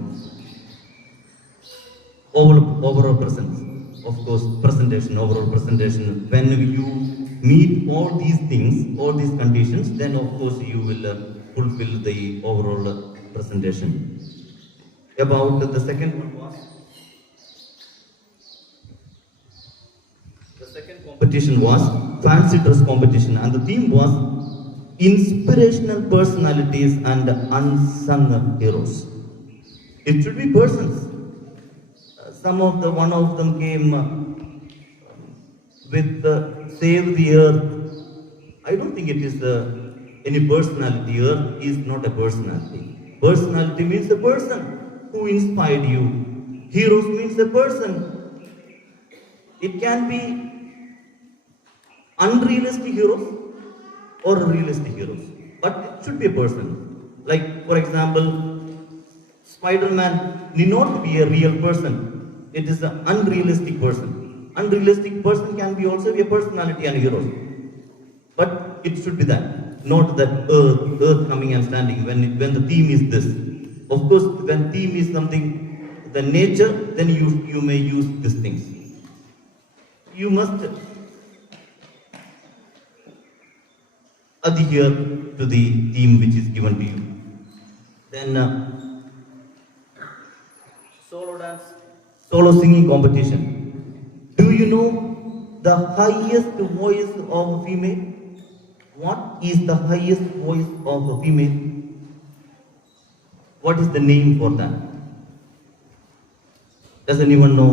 Overall presence. Of course, presentation, overall presentation. When you meet all these things, all these conditions, then of course you will fulfill the overall presentation. About the second one was, the second competition was fancy dress competition, and the theme was inspirational personalities and unsung heroes. It should be persons. One of them came with Save the Earth. I don't think it is any personality. Earth is not a personality. Personality means a person who inspired you. Heroes means a person. It can be unrealistic heroes or realistic heroes, but it should be a person. Like, for example, Spider-Man need not be a real person. It is an unrealistic person. Unrealistic person can be also a personality and a hero. But it should be that, not that earth coming and standing when the theme is this. Of course, when theme is something, the nature, then you may use these things. You must adhere to the theme which is given to you. Then solo singing competition. Do you know the highest voice of a female? What is the highest voice of a female? What is the name for that? Does anyone know?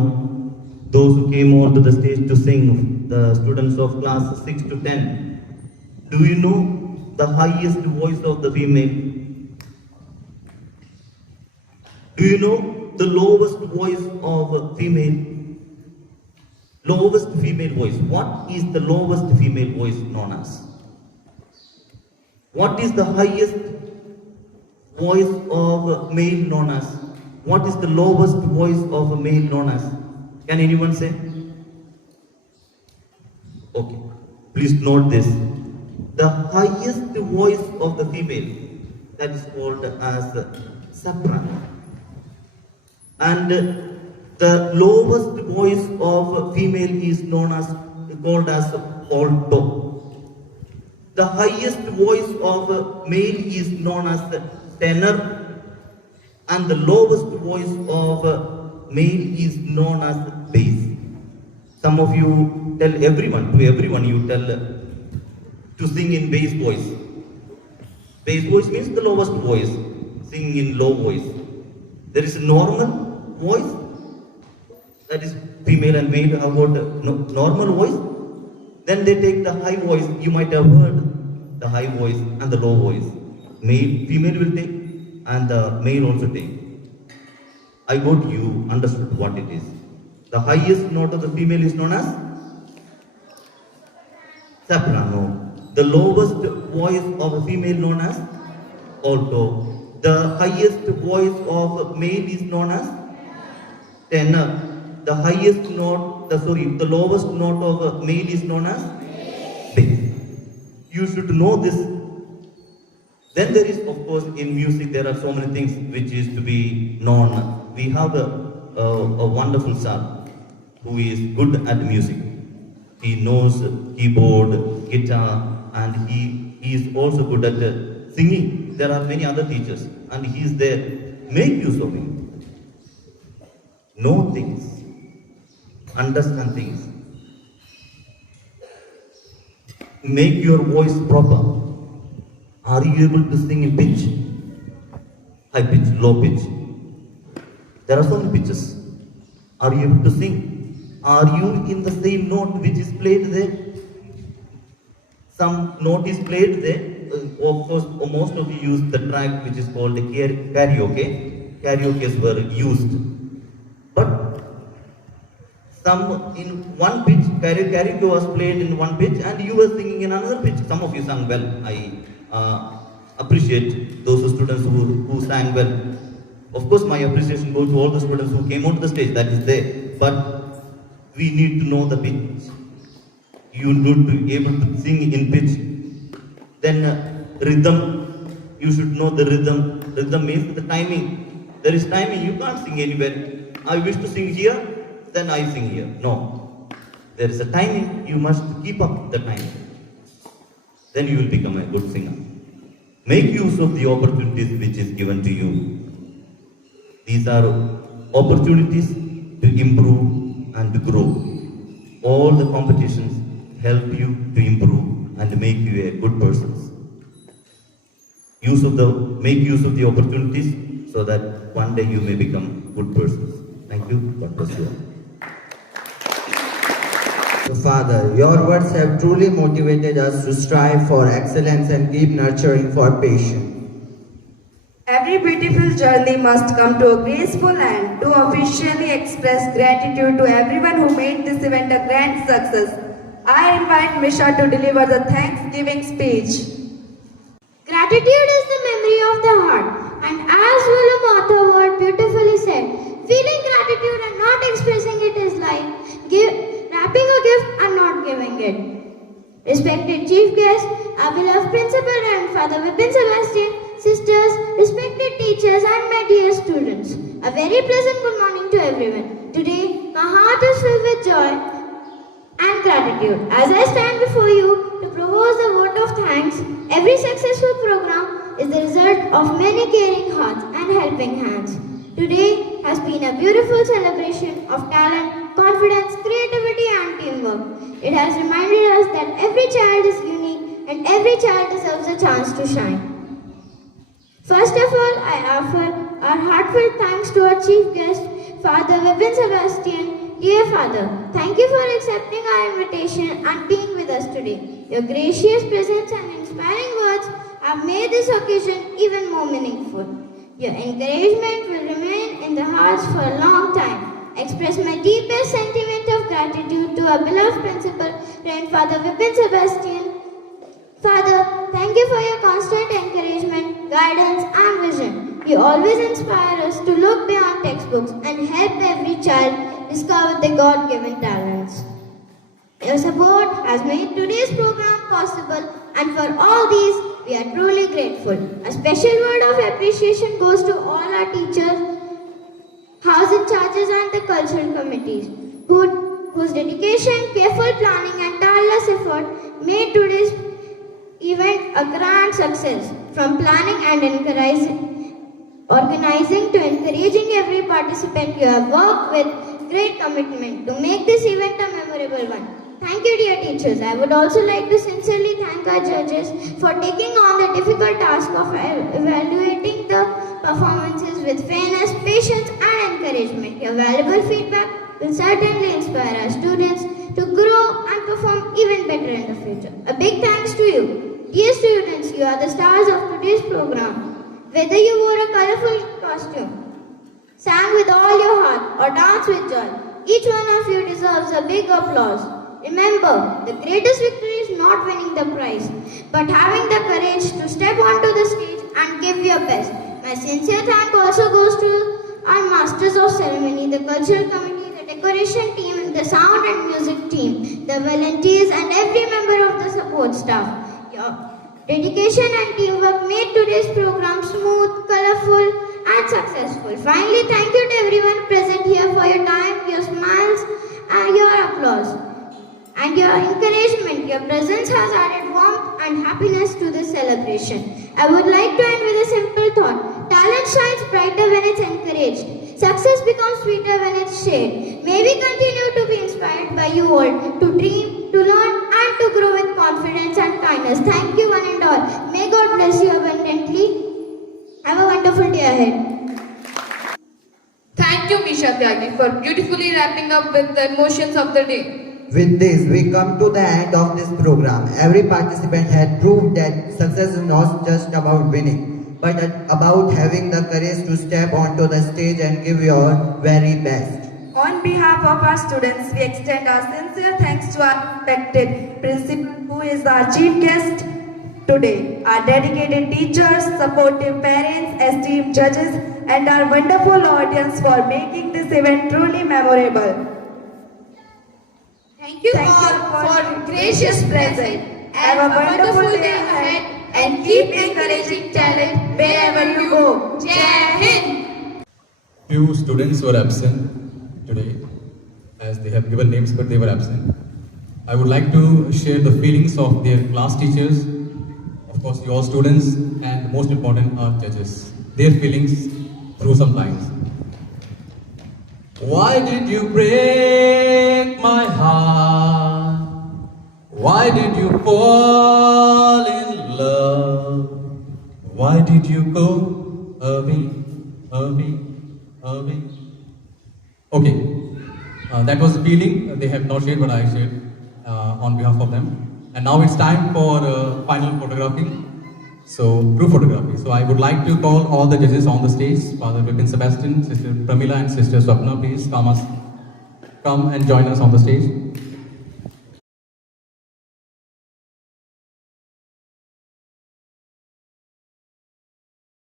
Those who came onto the stage to sing, the students of class 6 to 10. Do you know the highest voice of the female? Do you know the lowest voice of a female? Lowest female voice. What is the lowest female voice known as? What is the highest voice of a male known as? What is the lowest voice of a male known as? Can anyone say? Okay. Please note this. The highest voice of the female, that is called as soprano. And the lowest voice of a female is called as alto. The highest voice of a male is known as tenor, and the lowest voice of a male is known as bass. Some of you tell everyone you tell to sing in bass voice. Bass voice means the lowest voice. Sing in low voice. There is a normal voice, that is female and male have got normal voice. Then they take the high voice. You might have heard the high voice and the low voice. Female will take, and the male also take. I got you understood what it is. The highest note of the female is known as soprano. The lowest voice of a female known as alto. The highest voice of a male is known as tenor. The lowest note of a male is known as bass. You should know this. Then there is, of course, in music there are so many things which is to be known. We have a wonderful sir who is good at music. He knows keyboard, guitar, and he is also good at singing. There are many other teachers, and he is there. Make use of him. Know things. Understand things. Make your voice proper. Are you able to sing in pitch? High pitch, low pitch. There are so many pitches. Are you able to sing? Are you in the same note which is played there? Some note is played there. Of course, most of you use the track which is called the karaoke. Karaokes were used. But some in one pitch, karaoke was played in one pitch and you were singing in another pitch. Some of you sang well. I appreciate those students who sang well. Of course, my appreciation goes to all the students who came onto the stage, that is there. But we need to know the pitch. You need to be able to sing in pitch. Then rhythm, you should know the rhythm. Rhythm means the timing. There is timing, you can't sing anywhere. I wish to sing here, then I sing here. No. There is a timing, you must keep up the timing. Then you will become a good singer. Make use of the opportunities which is given to you. These are opportunities to improve and grow. All the competitions help you to improve and make you a good person. Make use of the opportunities so that one day you may become good persons. Thank you. God bless you all. So Father, your words have truly motivated us to strive for excellence and keep nurturing for patience. Every beautiful journey must come to a graceful end. To officially express gratitude to everyone who made this event a grand success, I invite Misha to deliver the Thanksgiving speech. Gratitude is the memory of the heart, and as William Arthur Ward beautifully said, feeling gratitude and not expressing it is like wrapping a gift and not giving it. Respected chief guests, our beloved principal and Father Vipin Sebastian, sisters, respected teachers and my dear students, a very pleasant good morning to everyone. Today, my heart is filled with joy and gratitude as I stand before you to propose a vote of thanks. Every successful program is the result of many caring hearts and helping hands. Today has been a beautiful celebration of talent, confidence, creativity and teamwork. It has reminded us that every child is unique and every child deserves a chance to shine. First of all, I offer our heartfelt thanks to our chief guest, Father Vipin Sebastian. Dear Father, thank you for accepting our invitation and being with us today. Your gracious presence and inspiring words have made this occasion even more meaningful. Your encouragement will remain in the hearts for a long time. I express my deepest sentiment of gratitude to our beloved principal, Reverend Father Vipin Sebastian. Father, thank you for your constant encouragement, guidance and vision. You always inspire us to look beyond textbooks and help every child discover their God-given talents. Your support has made today's program possible, and for all these, we are truly grateful. A special word of appreciation goes to all our teachers, house in charges and the cultural committees, whose dedication, careful planning and tireless effort made today's event a grand success. From planning and organizing to encouraging every participant, you have worked with great commitment to make this event a memorable one. Thank you, dear teachers. I would also like to sincerely thank our judges for taking on the difficult task of evaluating the performances with fairness, patience and encouragement. Your valuable feedback will certainly inspire our students to grow and perform even better in the future. A big thanks to you. Dear students, you are the stars of today's program. Whether you wore a colorful costume, sang with all your heart or danced with joy, each one of you deserves a big applause. Remember, the greatest victory is not winning the prize, but having the courage to step onto the stage and give your best. My sincere thank also goes to our Masters of Ceremony, the Cultural Committee, the Decoration Team, the Sound and Music Team, the volunteers and every member of the support staff. Your dedication and teamwork made today's program smooth, colorful and successful. Finally, thank you to everyone present here for your time, your smiles and your applause and your encouragement. Your presence has added warmth and happiness to this celebration. I would like to end with a simple thought. Talent shines brighter when it's encouraged. Success becomes sweeter when it's shared. May we continue to be inspired by you all, to dream, to learn and to grow with confidence and kindness. Thank you one and all. May God bless you abundantly. Have a wonderful day ahead. Thank you, Misha Tyagi, for beautifully wrapping up with the emotions of the day. With this, we come to the end of this program. Every participant had proved that success is not just about winning, but about having the courage to step onto the stage and give your very best. On behalf of our students, we extend our sincere thanks to our respected principal, who is our chief guest today, our dedicated teachers, supportive parents, esteemed judges, and our wonderful audience for making this event truly memorable. Thank you Thank all you for gracious present. Have a wonderful day ahead and keep encouraging talent wherever you go. Jai Hind! Few students were absent today, as they have given names but they were absent. I would like to share the feelings of their class teachers, of course your students, and most important our judges. Their feelings through some lines. Why did you break my heart? Why did you fall in love? Why did you go away, away, away? Okay, that was the feeling they have not shared, but I shared on behalf of them. And now it's time for final photographing. So, group photography. So, I would like to call all the judges on the stage. Father Vipin Sebastian, Sister Pramila and Sister Swapna, please come and join us on the stage.